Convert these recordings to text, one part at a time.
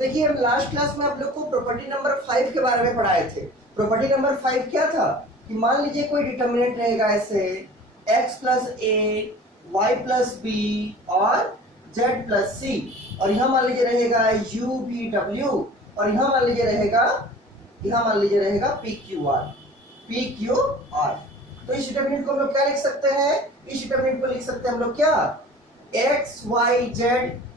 देखिए हम last class में आप लोग को प्रॉपर्टी नंबर 5 के बारे में पढ़ाए थे। प्रॉपर्टी नंबर 5 क्या था कि मान लीजिए कोई डिटर्मिनेंट रहेगा ऐसे x प्लस ए, वाई प्लस बी और z प्लस सी, और यहाँ मान लीजिए रहेगा u v w, और यहाँ मान लीजिए रहेगा p q r। तो इस डिटर्मिनेंट को हम लोग क्या लिख सकते हैं? इस डिटर्मिनेंट को लिख सकते हैं हम लोग क्या, x y z,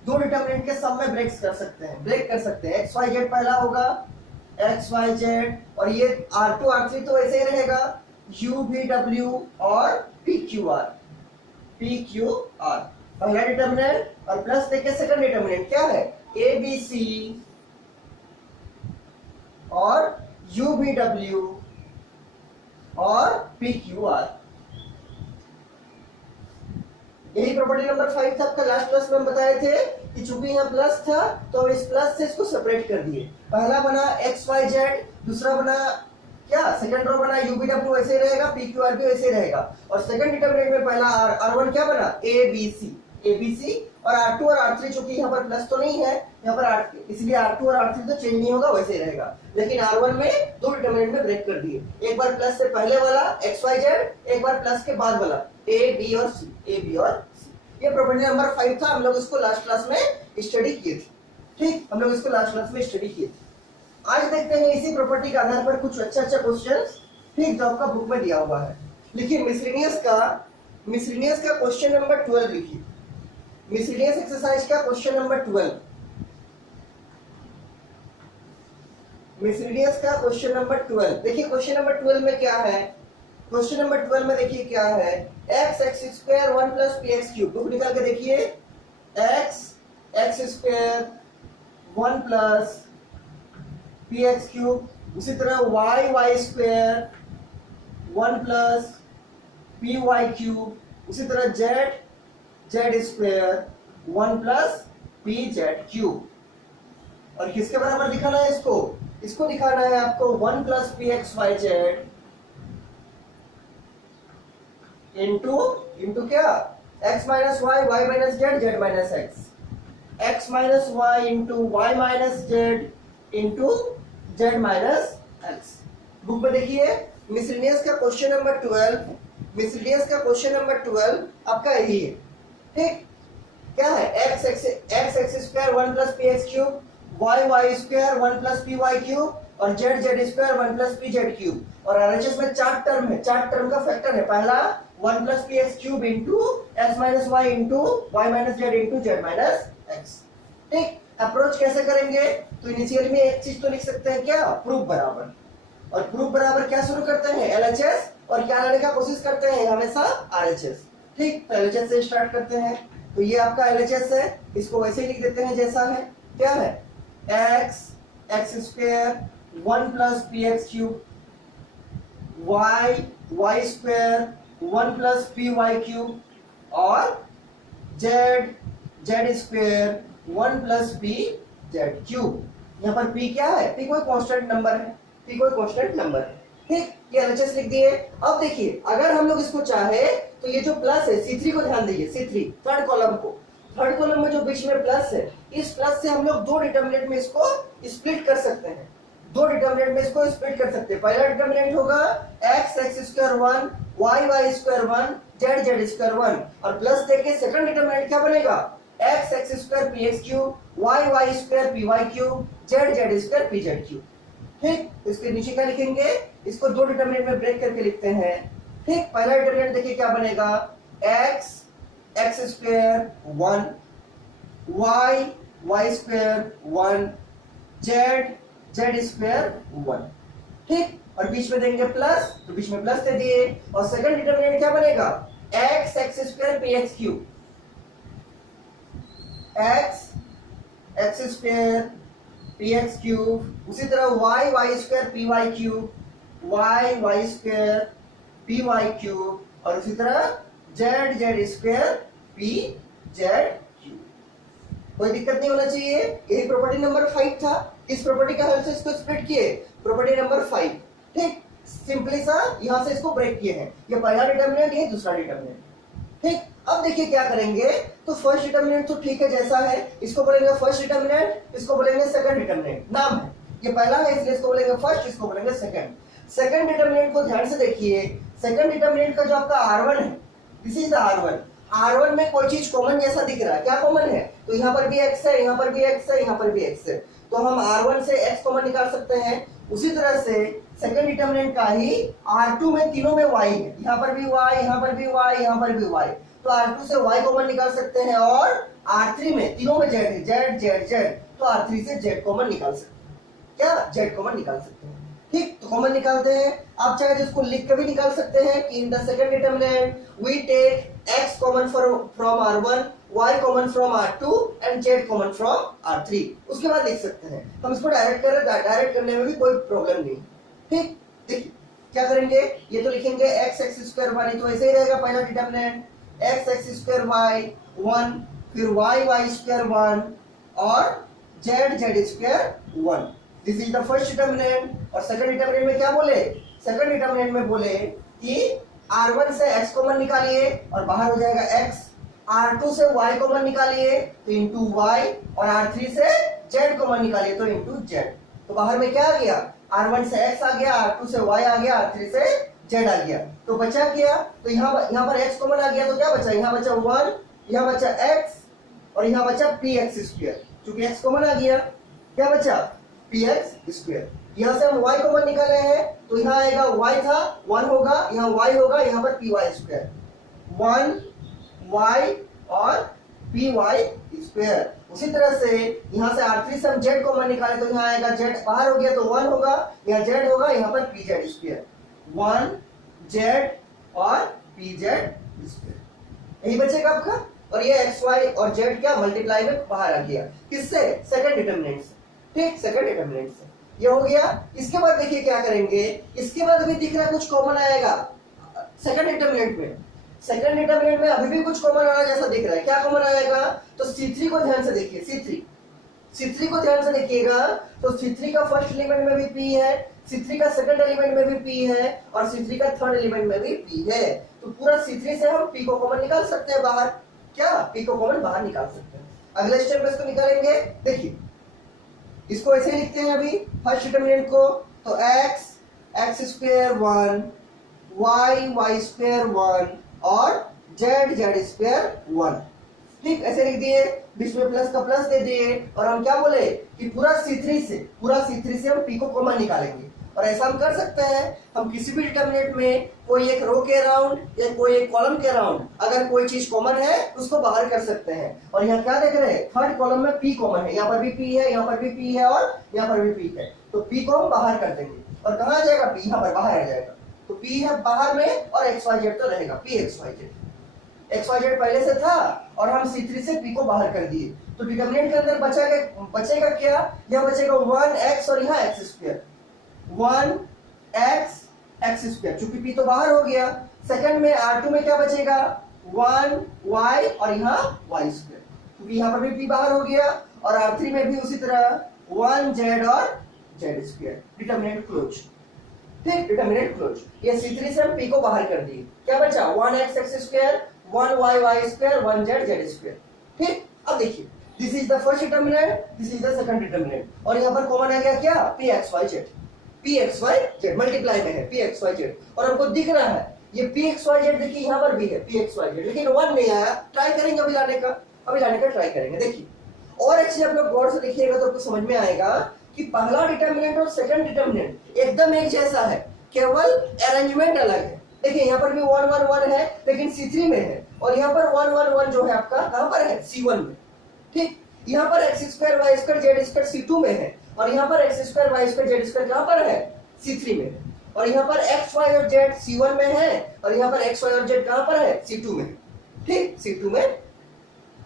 दो डिटर्मिनेंट के सम में ब्रेक कर सकते हैं। x y z पहला होगा x y z, और ये r2 r3 तो ऐसे ही रहेगा u v w और p q r पहला डिटर्मिनेंट, और प्लस देखिए सेकंड डिटर्मिनेंट क्या है, a b c और u v w और p q r। यही प्रॉपर्टी नंबर 5 था आपका। लास्ट क्लास में हम बताए थे कि चूंकि यहाँ प्लस था तो इस प्लस से इसको सेपरेट कर दिए। पहला बना एक्स वाई जेड, दूसरा बना क्या, सेकंड रो बना यू बी डब्ल्यू ऐसे रहेगा, पी क्यू आर भी ऐसे रहेगा, और सेकंड डिटर्मिनेंट में पहला आर वन क्या बना, ए बी सी, और आर टू और आर थ्री, चूंकि यहाँ पर प्लस तो नहीं है यहाँ पर इसलिए आर टू और आर थ्री तो चेंज नहीं होगा, वैसे ही रहेगा। लेकिन आर वन में दो डिटर्मिनेंट में ब्रेक कर दिए, एक बार प्लस से पहले वाला एक्स वाई जेड, एक बार प्लस के बाद वाला ए बी और सी। ये प्रॉपर्टी नंबर 5 था, हम लोग इसको लास्ट क्लास में स्टडी किए थे। ठीक, हम लोग इसको लास्ट क्लास में स्टडी किए थे। आज देखते हैं इसी प्रॉपर्टी के आधार पर कुछ अच्छा क्वेश्चंस, ठीक, जो आपका बुक में दिया हुआ है। लिखिए मिसलेनियस का क्वेश्चन नंबर 12 लिखिए। मिसलेनियस एक्सरसाइज का क्वेश्चन नंबर 12। मिसलेनियस का क्वेश्चन नंबर 12। देखिए क्वेश्चन नंबर 12 में क्या है, क्वेश्चन नंबर 12 में देखिए क्या है, x square 1 plus P x cube. Book निकाल के देखिए, x square 1 plus P x cube, उसी तरह y square 1 plus p Y cube, उसी तरह z square 1 plus p Z cube. और किसके बराबर दिखाना है इसको दिखाना है आपको 1 plus P x Y Z into क्या, x minus Y, Y minus z, z minus x minus Y into Y minus Z into z minus x. Book में देखिए मिसलेनियस का क्वेश्चन नंबर 12 आपका यही है। ठीक, क्या है, x square 1 plus P x cube, y square 1 plus p Y cube, और z square 1 plus p Z cube. और आरएचएस में 4 टर्म है, 4 टर्म का फैक्टर है। पहला 1 plus P x cube into x minus Y into Y minus Z into z minus x. ठीक, approach कैसे करेंगे, तो इनिशियल में एक चीज तो लिख सकते हैं क्या, प्रूफ बराबर, और प्रूफ बराबर क्या शुरू करते हैं, एलएचएस, और क्या लाने का कोशिश करते हैं हमेशा आरएचएस। ठीक, तो एलएचएस से स्टार्ट करते हैं। तो ये आपका एलएचएस है, इसको वैसे ही लिख देते हैं जैसा है। क्या है, x square 1 plus P x cube, y square 1 plus p Y cube, और Z square 1 plus p Z cube. यहाँ पर p क्या है, p कोई कांस्टेंट नंबर है। ठीक, ये एलएचएस लिख दिए। अब देखिए अगर हम लोग इसको चाहे तो ये जो प्लस है C3 को ध्यान दीजिए, C3 थर्ड कॉलम में जो बीच में प्लस है, इस प्लस से हम लोग दो डिटर्मिनेंट में इसको स्प्लिट कर सकते हैं। पहला डिटर्मिनेंट होगा x square 1, y square 1, z square 1, और प्लस देके सेकंड डिटर्मिनेंट क्या बनेगा, x square P x cube, y square P Y cube, z square P Z cube. ठीक, इसके नीचे क्या लिखेंगे, इसको दो डिटर्मिनेंट में ब्रेक करके लिखते हैं। ठीक, पहला डिटर्मिनेंट देखिए क्या बनेगा, x square 1, y square 1, z square 1। ठीक, और बीच में देंगे प्लस, तो बीच में प्लस दे दिए, और सेकंड डिटर्मिनेंट क्या बनेगा, x square P x cube, x square P x cube, उसी तरह y square P Y cube, y square P Y cube, और उसी तरह z square P Z cube. कोई दिक्कत नहीं होना चाहिए। यही प्रॉपर्टी नंबर 5 था, इस प्रॉपर्टी का हेल्प से इसको स्प्लिट किए, प्रॉपर्टी नंबर 5। ठीक, सिंपली सा यहां से इसको ब्रेक किए हैं, ये पहला डिटर्मिनेंट, ये दूसरा डिटर्मिनेंट। ठीक, अब देखिए क्या करेंगे, तो फर्स्ट डिटर्मिनेंट तो ठीक है जैसा है, इसको बोलेंगे फर्स्ट डिटर्मिनेंट, इसको बोलेंगे सेकंड डिटर्मिनेंट, नाम है ये पहला है इसलिए इसको बोलेंगे फर्स्ट, इसको बोलेंगे सेकंड। सेकंड डिटर्मिनेंट को ध्यान से देखिए, सेकंड डिटर्मिनेंट का जो आपका R1 है, this is the R1। R1 में कोई चीज कॉमन जैसा दिख रहा है, क्या कॉमन है, तो यहाँ पर भी x है, यहाँ पर भी x है, यहाँ पर भी x है, तो हम R1 से x कॉमन निकाल सकते हैं। उसी तरह से सेकंड डिटर्मिनेंट का ही R2 में तीनों में y है, यहाँ पर भी y, यहाँ पर भी y, यहाँ पर भी y, तो R2 से y कॉमन निकाल सकते हैं, और R3 में तीनों में z है, z z z, तो R3 से z कॉमन निकाल सकते हैं, क्या z कॉमन निकाल सकते हैं। ठीक, तो कॉमन निकालते हैं। आप चाहे जिसको लिख के भी निकाल सकते हैं कि in the second determinant we take x common from R1, y common from R2 एंड z कॉमन फ्रॉम R3, उसके बाद लिख सकते हैं। हम इसको डायरेक्ट करने में भी कोई प्रॉब्लम नहीं। ठीक, देखिए क्या करेंगे, ये तो लिखेंगे x स्क्वायर y, तो ऐसे ही रहेगा पहला डिटर्मिनेंट, x स्क्वायर y 1, फिर y स्क्वायर 1 और z square 1। This is the first determinant. और सेकंड डिटर्मिनेंट में क्या बोले, सेकंड डिटर्मिनेंट में बोले कि R1 से x कॉमन निकालिए और बाहर हो जाएगा x, R2 से y कॉमन निकालिए तो इंटू y, और R3 से z कॉमन निकालिए तो इंटू z। तो बाहर में क्या आ गया, R1 से x आ गया, R2 से y आ गया, R3 से z आ गया, तो बचा क्या, तो यहाँ पर x कॉमन आ गया, तो क्या बचा, यहाँ बचा 1, यहाँ बचा x और यहाँ बचा px स्क्वायर, क्योंकि x कॉमन आ गया, क्या बचा px स्क्वायर। यहाँ से हम y कॉमन निकाले हैं, तो यहाँ आएगा y था 1 होगा, यहाँ y होगा, यहाँ पर py स्क्वायर 1y और py स्क्वायर। उसी तरह से यहाँ से R3 से हम z कॉमन निकाले, तो यहाँ आएगा z, बाहर हो गया तो 1 होगा, यहाँ z होगा, यहाँ पर pz स्क्वायर 1z और pz स्क्वायर, यही बचेगा आपका। और ये xy और z क्या मल्टीप्लाई में बाहर आ गया, किससे, सेकंड डिटर्मिनेंट से। ठीक, सेकंड डिटर्मिनेंट से ये हो गया। इसके बाद देखिए क्या करेंगे, इसके बाद भी दिख रहा है कुछ कॉमन आएगा सेकंड डिटर्मिनेंट में, सेकंड डिटर्मिनेंट में अभी भी कुछ कॉमन आना जैसा दिख रहा है, क्या कॉमन आएगा, तो C3 को ध्यान से देखिए, C3 को ध्यान से देखिएगा, तो C3 का फर्स्ट एलिमेंट में भी P है, C3 का सेकंड एलिमेंट में भी P है, और C3 का थर्ड एलिमेंट में भी P है, तो पूरा C3 से हम P को कॉमन निकाल सकते हैं बाहर, क्या P को कॉमन बाहर निकाल सकते हैं। अगले स्टेप में इसको निकालेंगे, देखिए इसको ऐसे लिखते हैं अभी फर्स्ट डिटर्मिनेंट को, तो x स्क्वायर 1, y स्क्वायर 1 और z स्क्वायर 1। ठीक, ऐसे लिख दिए, बीच में प्लस का प्लस दे दिए, और हम क्या बोले कि पूरा C3 से हम p को कॉमन निकालेंगे। और ऐसा हम कर सकते हैं, हम किसी भी डिटर्मिनेंट में कोई एक रो के अराउंड या कोई एक कॉलम के अराउंड अगर कोई चीज कॉमन है उसको बाहर कर सकते हैं। और यहाँ क्या देख रहे हैं, थर्ड कॉलम में p कॉमन है, यहाँ पर भी p है, यहाँ पर भी p है और यहाँ पर भी p है, तो p को हम बाहर कर देंगे, और कहाँ आ जाएगा p, यहाँ पर बाहर आ जाएगा, तो p है बाहर में और xyz तो रहेगा xyz पहले से था और हम C3 से p को बाहर कर दिए, तो डिटर्मिनेंट के अंदर बचेगा क्या, यहाँ बचेगा 1x और यहाँ x स्क्वायर 1x स्क्वायर, चूंकि p तो बाहर हो गया। सेकंड में R2 में क्या बचेगा 1y और यहाँ y स्क्वायर, क्योंकि यहाँ पर भी p बाहर हो गया, और R3 में भी उसी तरह 1z और z स्क्वायर। Determinant close. ठीक, डिटर्मिनेंट क्लोज। ये C3 से हम p को बाहर कर दिए, क्या बचा 1x square 1y square 1z z square. ठीक, अब देखिए this is the first determinant, this is the second determinant, और यहाँ पर कॉमन आ गया क्या pxyz मल्टीप्लाई में है pxyz, और हमको दिख रहा है ये pxyz, देखिए यहाँ पर भी है pxyz, लेकिन 1 नहीं आया, ट्राई करेंगे अभी लाने का ट्राई करेंगे। देखिए और एक चीज आप लोग गौर से देखिएगा तो आपको समझ में आएगा कि पहला डिटर्मिनेंट और सेकंड डिटर्मिनेंट एकदम एक जैसा है, केवल अरेंजमेंट अलग है। देखिए यहाँ पर भी 1 1 1 है लेकिन C3 में है, और यहाँ पर 1 1 1 जो है आपका कहाँ पर है, C1 में। ठीक, यहाँ पर x square y square z square C2 में है, और यहाँ पर x square y square z square कहाँ पर है, C3 में है, और यहाँ पर x y और z C1 में है, और यहाँ पर x y और z कहाँ पर है, C2 में। ठीक, C2 में,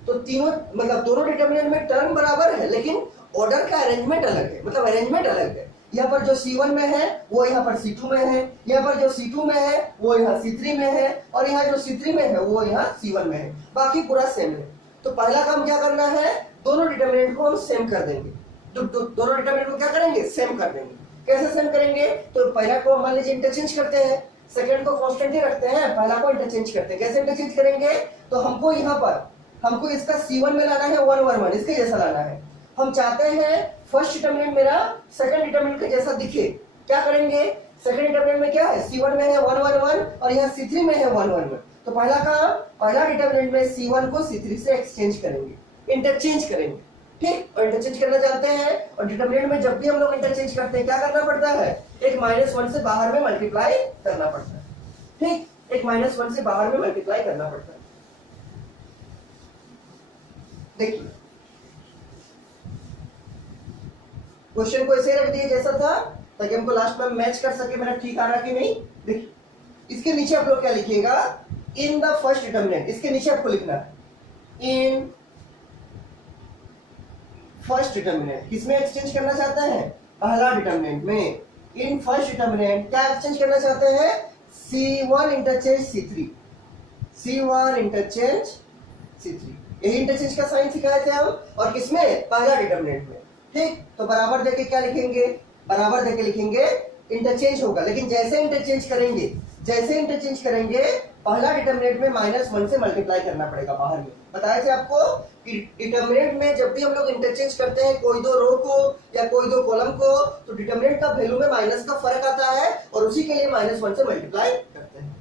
तो तीनों मतलब दोनों डिटर्मिनेंट में टर्म बराबर है लेकिन ऑर्डर का अरेंजमेंट अलग है, मतलब अरेंजमेंट अलग है। यहाँ पर जो C1 में है वो यहाँ पर C2 में है, यहाँ पर जो C2 में है वो यहाँ C3 में है, और यहाँ जो C3 में है वो यहाँ C1 में है, बाकी पूरा सेम है। तो पहला काम क्या करना है, दोनों डिटर्मिनेंट को हम सेम कर देंगे, दोनों डिटर्मिनेंट को क्या करेंगे, सेम कर देंगे। कैसे सेम करेंगे, तो पहला को मान लीजिए इंटरचेंज करते हैं, सेकंड को कांस्टेंट ही रखते हैं, पहला को इंटरचेंज करते हैं। कैसे इंटरचेंज करेंगे, तो हमको यहाँ पर हमको इसका C1 में लाना है 1 1 1, इसके जैसा लाना है। हम चाहते हैं फर्स्ट डिटरमिनेंट मेरा सेकंड डिटरमिनेंट के जैसा दिखे। क्या करेंगे, सेकंड डिटरमिनेंट में क्या है, C1 में है 1 1 1 और यहाँ C3 में है 1 1 1। तो पहला डिटरमिनेंट में C1 को C3 से एक्सचेंज करेंगे, इंटरचेंज करेंगे। ठीक, और इंटरचेंज करना जानते हैं। और डिटरमिनेंट में जब भी हम लोग इंटरचेंज करते हैं क्या करना पड़ता है, एक -1 से बाहर में मल्टीप्लाई करना पड़ता है। ठीक, एक -1 से बाहर में मल्टीप्लाई करना पड़ता है। देखिए क्वेश्चन को ऐसे रख दिए जैसा था, ताकि हमको लास्ट में मैच कर सके मेरा ठीक आ रहा कि नहीं। देखिए इसके नीचे आप लोग क्या लिखिएगा, इन द फर्स्ट डिटरमिनेंट, इसके नीचे आपको लिखना है इन फर्स्ट डिटरमिनेंट। किसमें एक्सचेंज करना चाहते हैं, पहला डिटरमिनेंट में। इन फर्स्ट डिटरमिनेंट क्या एक्सचेंज करना चाहते हैं, C1 interchange C3, C1 interchange C3। यही इंटरचेंज का साइन सिखाए थे हम, और किसमें, पहला डिटरमिनेंट में। ठीक, तो बराबर देके क्या लिखेंगे, बराबर देके लिखेंगे इंटरचेंज होगा। लेकिन जैसे इंटरचेंज करेंगे पहला डिटरमिनेंट में -1 से मल्टीप्लाई करना पड़ेगा बाहर में। बताए थे आपको कि डिटरमिनेंट में जब भी हम लोग इंटरचेंज करते हैं कोई दो रो को या कोई दो कॉलम को, तो डिटरमिनेंट का वैल्यू में माइनस का फर्क आता है और उसी के लिए -1 से मल्टीप्लाई करते हैं।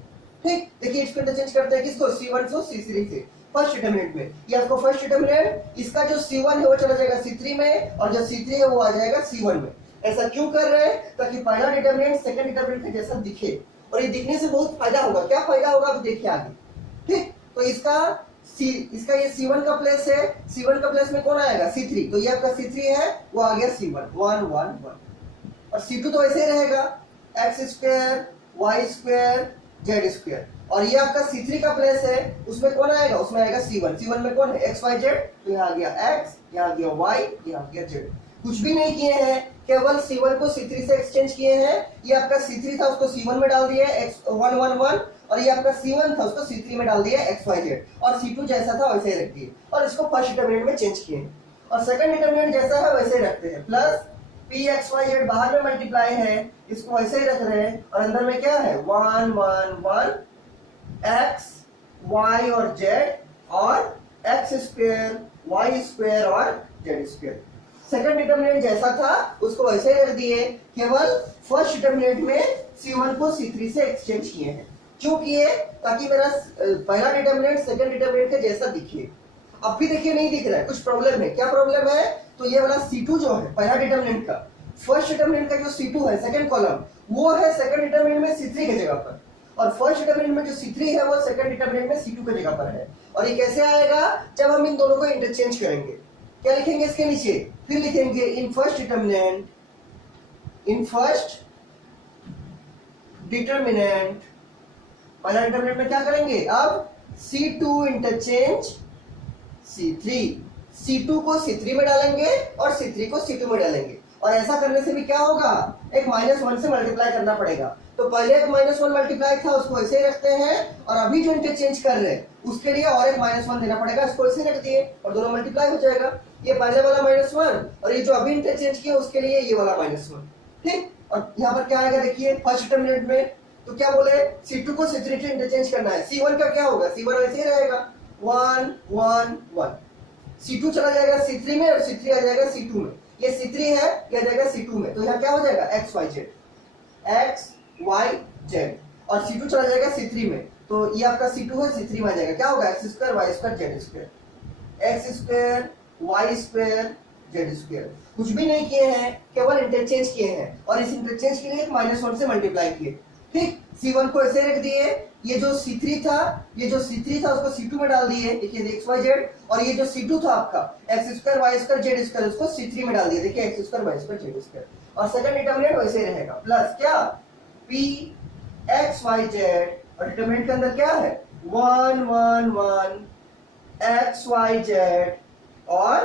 ठीक, देखिए इसको इंटरचेंज करते हैं किसको, C1 को C3 से फर्स्ट डिटरमिनेंट में। ये आपको फर्स्ट डिटरमिनेंट, इसका जो C1 है वो चला जाएगा C3 में और जो C3 है वो आ जाएगा C1 में। ऐसा क्यों कर रहे हैं, ताकि पहला डिटरमिनेंट सेकंड डिटरमिनेंट के जैसा दिखे, और ये दिखने से बहुत फायदा होगा। क्या फायदा होगा आप देखिए आगे। ठीक, तो इसका ये C1 का प्लेस है, C1 का प्लेस में कौन आएगा, C3। तो ये आपका C3 है, वो आ गया C1 1 1 1। और C2 तो ऐसे ही रहेगा, x² y² z²। और ये आपका C3 का प्लेस है, उसमें कौन आएगा, उसमें आएगा C1 में कौन है, x y z। तो यहाँ आ गया x, यहाँ आ गया y, यहाँ आ गया z। कुछ भी नहीं किए हैं, केवल C1 को C3 से एक्सचेंज किए हैं। ये आपका C3 था उसको C1 में डाल दिया x 1 1 1, और ये आपका C1 था उसको C3 में डाल दिया x y z, और C2 जैसा था वैसे ही रख दिए, और इसको फर्स्ट डिटरमिनेंट में चेंज किए। और सेकंड डिटरमिनेंट जैसा है वैसे ही रखते हैं, प्लस pxyz बाहर में मल्टीप्लाई है, इसको वैसे ही रख रहे हैं। और अंदर में क्या है 1 1 1 x y और z और x² y² और z²। सेकंड डिटरमिनेंट जैसा था उसको वैसे ही रख दिए, केवल फर्स्ट डिटरमिनेंट में C1 को C3 से एक्सचेंज किए हैं। क्यों किए, ताकि मेरा पहला डिटरमिनेंट सेकंड डिटरमिनेंट के जैसा दिखे। अब भी देखिए नहीं दिख रहा है, कुछ प्रॉब्लम है। क्या प्रॉब्लम है, तो ये वाला C2 जो है पहला डिटरमिनेंट का, फर्स्ट डिटरमिनेंट का जो C2 है सेकंड कॉलम, वो है सेकंड डिटरमिनेंट में C3 की जगह पर, और फर्स्ट डिटरमिनेंट में जो C3 है वो सेकंड डिटरमिनेंट में C2 की जगह पर है। और ये कैसे आएगा, जब हम इन दोनों को इंटरचेंज करेंगे। क्या लिखेंगे इसके नीचे, फिर लिखेंगे इन फर्स्ट डिटरमिनेंट, पहला डिटरमिनेंट में क्या करेंगे, अब C2 इंटरचेंज C3, C2 को C3 में डालेंगे और C3 को C2 में डालेंगे। और ऐसा करने से भी क्या होगा, एक -1 से मल्टीप्लाई करना पड़ेगा। तो पहले एक -1 मल्टीप्लाई था उसको ऐसे ही रखते हैं, और अभी जो इंटरचेंज कर रहे हैं उसके लिए और एक -1 देना पड़ेगा, इसको ऐसे रख दिए और दोनों मल्टीप्लाई हो जाएगा। ये पहले वाला -1 और ये जो अभी इंटरचेंज किया उसके लिए ये वाला -1। ठीक, और यहाँ पर क्या आएगा देखिए फर्स्ट डिटरमिनेंट में, तो क्या बोले C2 को C3 से इंटरचेंज करना है। C1 का क्या होगा, C1 वैसे ही रहेगा 1 1 1। C2 चला जाएगा C3 में और C3 आ जाएगा C2 में। ये C3 है, ये आ जाएगा C2 में, तो यहाँ क्या हो जाएगा x y z, और C2 चला जाएगा C3 में, तो ये आपका C2 है, C3 में आ जाएगा। क्या होगा x² y² z²। कुछ भी नहीं किए हैं, केवल इंटरचेंज किए हैं, और इस इंटरचेंज के लिए एक -1 से मल्टीप्लाई किए। ठीक, C1 को ऐसे रख दिए, ये जो C3 था उसको C2 में डाल दिए, देखिए x y z, और ये जो C2 था आपका x² y² z² उसको C3 में डाल दिए, देखिए x² y² z²। और सेकंड डिटरमिनेंट वैसे ही रहेगा, प्लस क्या p x y z, और डिटरमिनेंट के अंदर क्या है 1 1 1 x y z और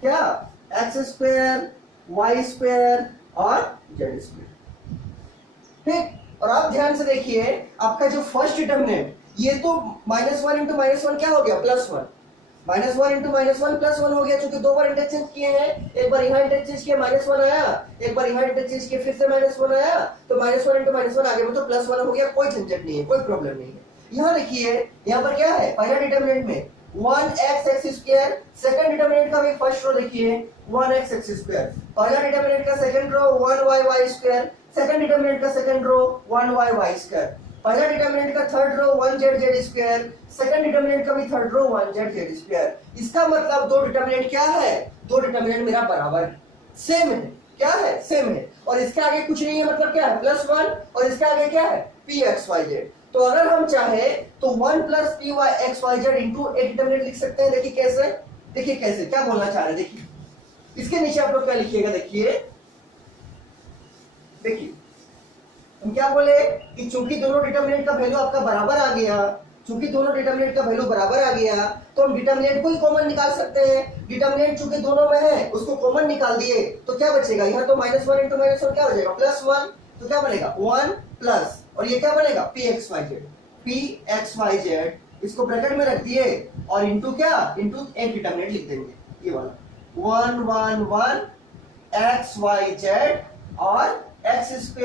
क्या x² y² और z²। ठीक, और आप ध्यान से देखिए आपका जो फर्स्ट डिटरमिनेंट, ये तो -1 × -1 क्या हो गया, +1। -1 इंटू -1 +1 हो गया, क्योंकि दो बार इंटरचेंज किए हैं, एक बार यहाँ इंटरचेंज किया -1 आया, एक बार यहाँ इंटरचेंज किया फिर से -1 आया, तो -1 इंटू -1 आगे में तो +1 हो गया, कोई झंझट नहीं है, कोई प्रॉब्लम नहीं है। यहाँ देखिए यहाँ पर क्या है, पहला डिटरमिनेंट में 1x(x²), सेकंड डिटरमिनेंट का भी फर्स्ट रो देखिए 1x(x²), पहला डिटरमिनेंट का second row 1y(y²), second determinant का सेकंड रो 1y(y²), पहला डिटरमिनेंट का third row 1z(z²), second determinant का भी थर्ड रो 1z(z²). इसका मतलब दो डिटरमिनेंट क्या है, दो डिटरमिनेंट मेरा बराबर सेम है, क्या है, सेम है, और इसके आगे कुछ नहीं है, मतलब क्या है +1, और इसके आगे क्या है pxyz। तो अगर हम चाहे तो 1 + pxyz इंटू एक डिटरमिनेंट लिख सकते हैं। देखिए कैसे, देखिए कैसे, क्या बोलना चाह रहे हैं, देखिए इसके नीचे आप लोग क्या लिखिएगा, देखिए देखिए हम क्या बोले कि चूंकि दोनों डिटरमिनेंट का वैल्यू आपका बराबर आ गया, चूंकि दोनों डिटरमिनेंट का वैल्यू बराबर आ गया, तो हम डिटरमिनेंट को ही कॉमन निकाल सकते हैं। डिटरमिनेंट चूंकि दोनों में है, उसको कॉमन निकाल दिए तो क्या बचेगा, यहाँ तो -1 इंटू -1 क्या हो जाएगा +1, तो क्या बनेगा 1 प्लस, और ये क्या बनेगा pxyz, इसको ब्रैकेट में रख दिए और इंटू क्या, इंटू एक डिटरमिनेंट लिख देंगे, ये वाला 1 1 1 xyz और x²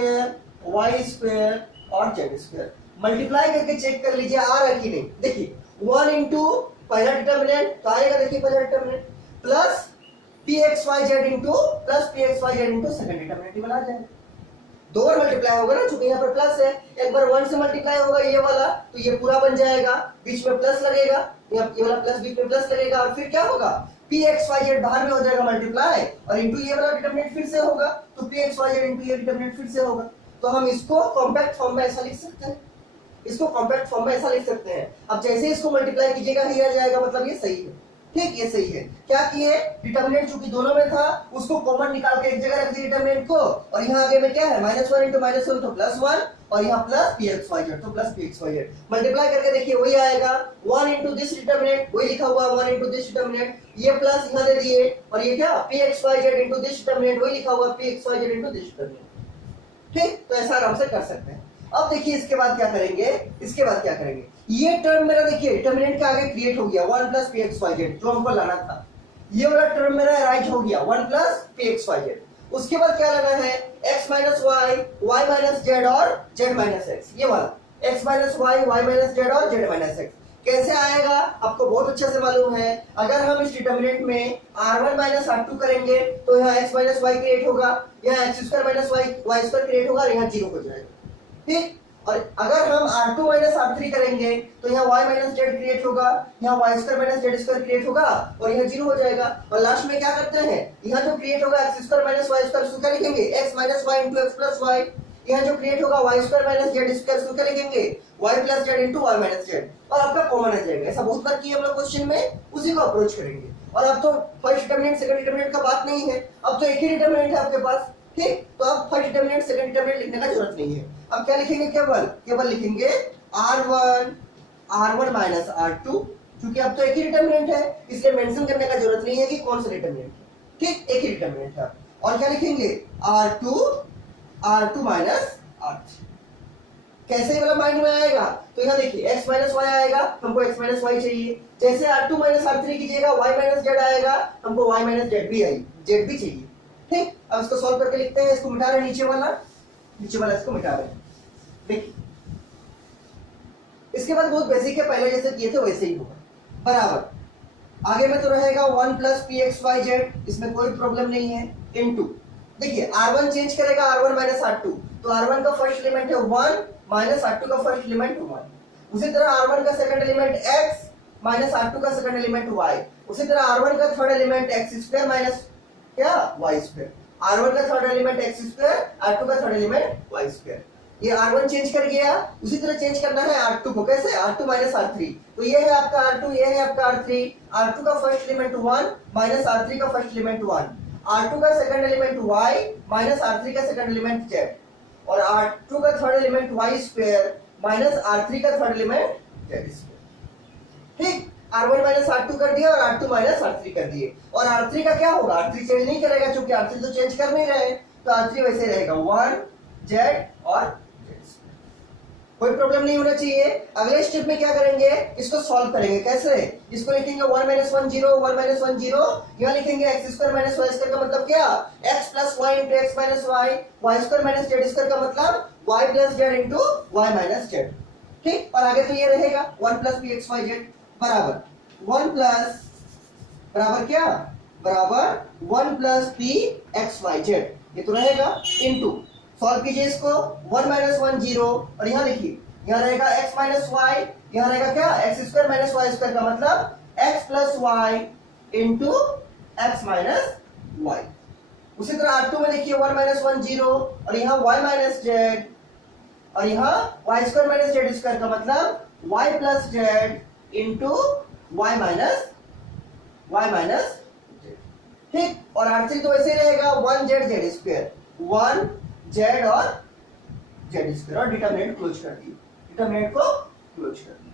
y² और z², मल्टीप्लाई करके चेक कर लीजिए आ रहा है कि नहीं। देखिए 1 इंटू पहला डिटरमिनेंट तो आएगा, देखिए पहला determinant plus pxyz into plus pxyz into second determinant बना जाएगा, दो बार मल्टीप्लाई होगा ना, चूंकि यहाँ पर प्लस है, एक बार 1 से मल्टीप्लाई होगा ये वाला, तो ये पूरा बन जाएगा, बीच में प्लस लगेगा, ये वाला प्लस बीच में प्लस लगेगा, और फिर क्या होगा pxyz बाहर में हो जाएगा मल्टीप्लाई, और इंटू ये वाला डिटरमिनेंट फिर से होगा, तो pxyz इंटू ये डिटरमिनेंट फिर से होगा। तो हम इसको कॉम्पैक्ट फॉर्म में ऐसा लिख सकते हैं, इसको कॉम्पैक्ट फॉर्म में ऐसा लिख सकते हैं। अब जैसे इसको मल्टीप्लाई कीजिएगा ये आ जाएगा, मतलब ये सही है, ठीक, ये सही है। क्या किए, डिटरमिनेंट चूंकि दोनों में था उसको कॉमन निकाल के एक जगह रख दिए डिटरमिनेंट को, और यहाँ आगे में क्या है -1 इंटू -1 तो +1, और यहाँ प्लस pxyz तो प्लस pxyz, मल्टीप्लाई करके देखिए वही आएगा 1 इंटू दिस डिटरमिनेंट, वही लिखा हुआ 1 इंटू दिस डिटरमिनेंट, ये प्लस यहाँ दे दिए, और ये क्या pxyz इंटू दिस डिटरमिनेंट, वही लिखा हुआ pxyz इंटू दिस डिटरमिनेंट, ठीक। तो ऐसा आराम से कर सकते हैं। अब देखिए इसके बाद क्या करेंगे, इसके बाद क्या करेंगे, ये टर्म मेरा देखिए डिटरमिनेंट के आगे क्रिएट हो गया 1 + pxyz, जो हमको लाना था, ये वाला टर्म मेरा राइट हो गया 1 + pxyz। उसके बाद क्या लाना है x - y, y - z और z - x, ये वाला x - y, y - z और z - x कैसे आएगा आपको बहुत अच्छे से मालूम है। अगर हम इस डिटरमिनेंट में r1 - r2 करेंगे तो यहाँ x - y क्रिएट होगा, यहाँ x² - y² क्रिएट होगा, और यहाँ 0 हो जाएगा, ठीक। और अगर हम r2 - r3 करेंगे तो यहाँ y - z क्रिएट होगा, यहाँ y² - z² क्रिएट होगा, और यहाँ 0 हो जाएगा। और लास्ट में क्या करते हैं, यहाँ जो क्रिएट होगा x² - y² उसको क्या लिखेंगे x - y into x + y, यहाँ जो क्रिएट होगा y² - z² उसको क्या लिखेंगे y + z into y - z, और आपका कॉमन आ जाएगा। ऐसा बहुत बार किया हम लोग क्वेश्चन में, उसी को अप्रोच करेंगे। और अब तो फर्स्ट डिटरमिनेंट सेकंड डिटरमिनेंट का बात नहीं है, अब तो एक ही डिटरमिनेंट है आपके पास, ठीक। तो अब फर्स्ट डिटरमिनेंट सेकंड डिटरमिनेंट लिखने का जरूरत नहीं है। अब क्या लिखेंगे, केवल लिखेंगे r1 - r2, क्योंकि अब तो एक ही डिटरमिनेंट है, इसलिए मेंशन करने का जरूरत नहीं है कि कौन सा डिटरमिनेंट है, ठीक, एक ही डिटरमिनेंट है। और क्या लिखेंगे r2 - r3, कैसे वाला माइंड में आएगा, तो यहाँ देखिए x - y आएगा, हमको x - y चाहिए, जैसे r2 - r3 कीजिएगा y - z आएगा, हमको y - z भी चाहिए, ठीक। अब इसको सॉल्व करके लिखते हैं, इसको मिटा रहे हैं, नीचे वाला इसको मिटा रहे हैं, देखिए। इसके बाद बहुत बेसिक है, पहले जैसे किए थे वैसे ही होगा बराबर। आगे में तो रहेगा 1 + pxyz, इसमें कोई प्रॉब्लम नहीं है, इनटू देखिए r1 चेंज करेगा r1 - r2, तो r1 का फर्स्ट एलिमेंट है 1 माइनस r2 का फर्स्ट एलिमेंट 1, उसी तरह r1 का second element x minus r2 का सेकंड एलिमेंट y, उसी तरह r1 का थर्ड एलिमेंट x² माइनस क्या y², r1 का थर्ड एलिमेंट x², r2 का थर्ड एलिमेंट y²। ये r1 चेंज कर गया, उसी तरह चेंज करना है r2 को, कैसे r2 माइनस r3, तो ये है आपका r2, ये है आपका r3, r2 का फर्स्ट एलिमेंट 1 माइनस r3 का फर्स्ट एलिमेंट 1, r2 का second element y minus r3 का सेकंड एलिमेंट z, और r2 का third element y² minus r3 का थर्ड एलिमेंट z², ठीक। r1 माइनस r2 कर दिया और r2 माइनस r3 कर दिए, और r3 का क्या होगा, r3 चेंज नहीं करेगा क्योंकि r3 तो चेंज कर नहीं रहे, तो r3 वैसे रहेगा 1 z और z², कोई प्रॉब्लम नहीं होना चाहिए। अगले स्टेप में क्या करेंगे, इसको सॉल्व करेंगे। कैसे? इसको लिखेंगे 1 माइनस 1 0, 1 माइनस 1 0, यहाँ लिखेंगे X square minus Y square का मतलब क्या, X plus Y into x minus Y, Y square minus Z square का मतलब Y plus Z into Y minus Z. ठीक, और आगे तो ये रहेगा 1 plus P x Y Z बराबर 1 प्लस बराबर क्या, बराबर 1 plus P x Y Z, ये तो रहेगा इनटू, सॉल्व कीजिए इसको 1 माइनस 1 0, और यहाँ लिखिए, यहाँ रहेगा x माइनस वाई, यहाँ रहेगा क्या, X square minus Y square का मतलब x plus Y into x minus Y. उसी तरह R2 में लिखिए 1 माइनस 1 0, और यहाँ y माइनस जेड, और यहाँ y square minus Z square का मतलब y plus Z into Y minus Z. ठीक, और R3 तो वैसे ही रहेगा 1 जेड स्क्वायर, 1 जेड और जेड स्क्वायर, और डिटरमिनेंट क्लोज कर दिए, डिटरमिनेंट को क्लोज कर दिए।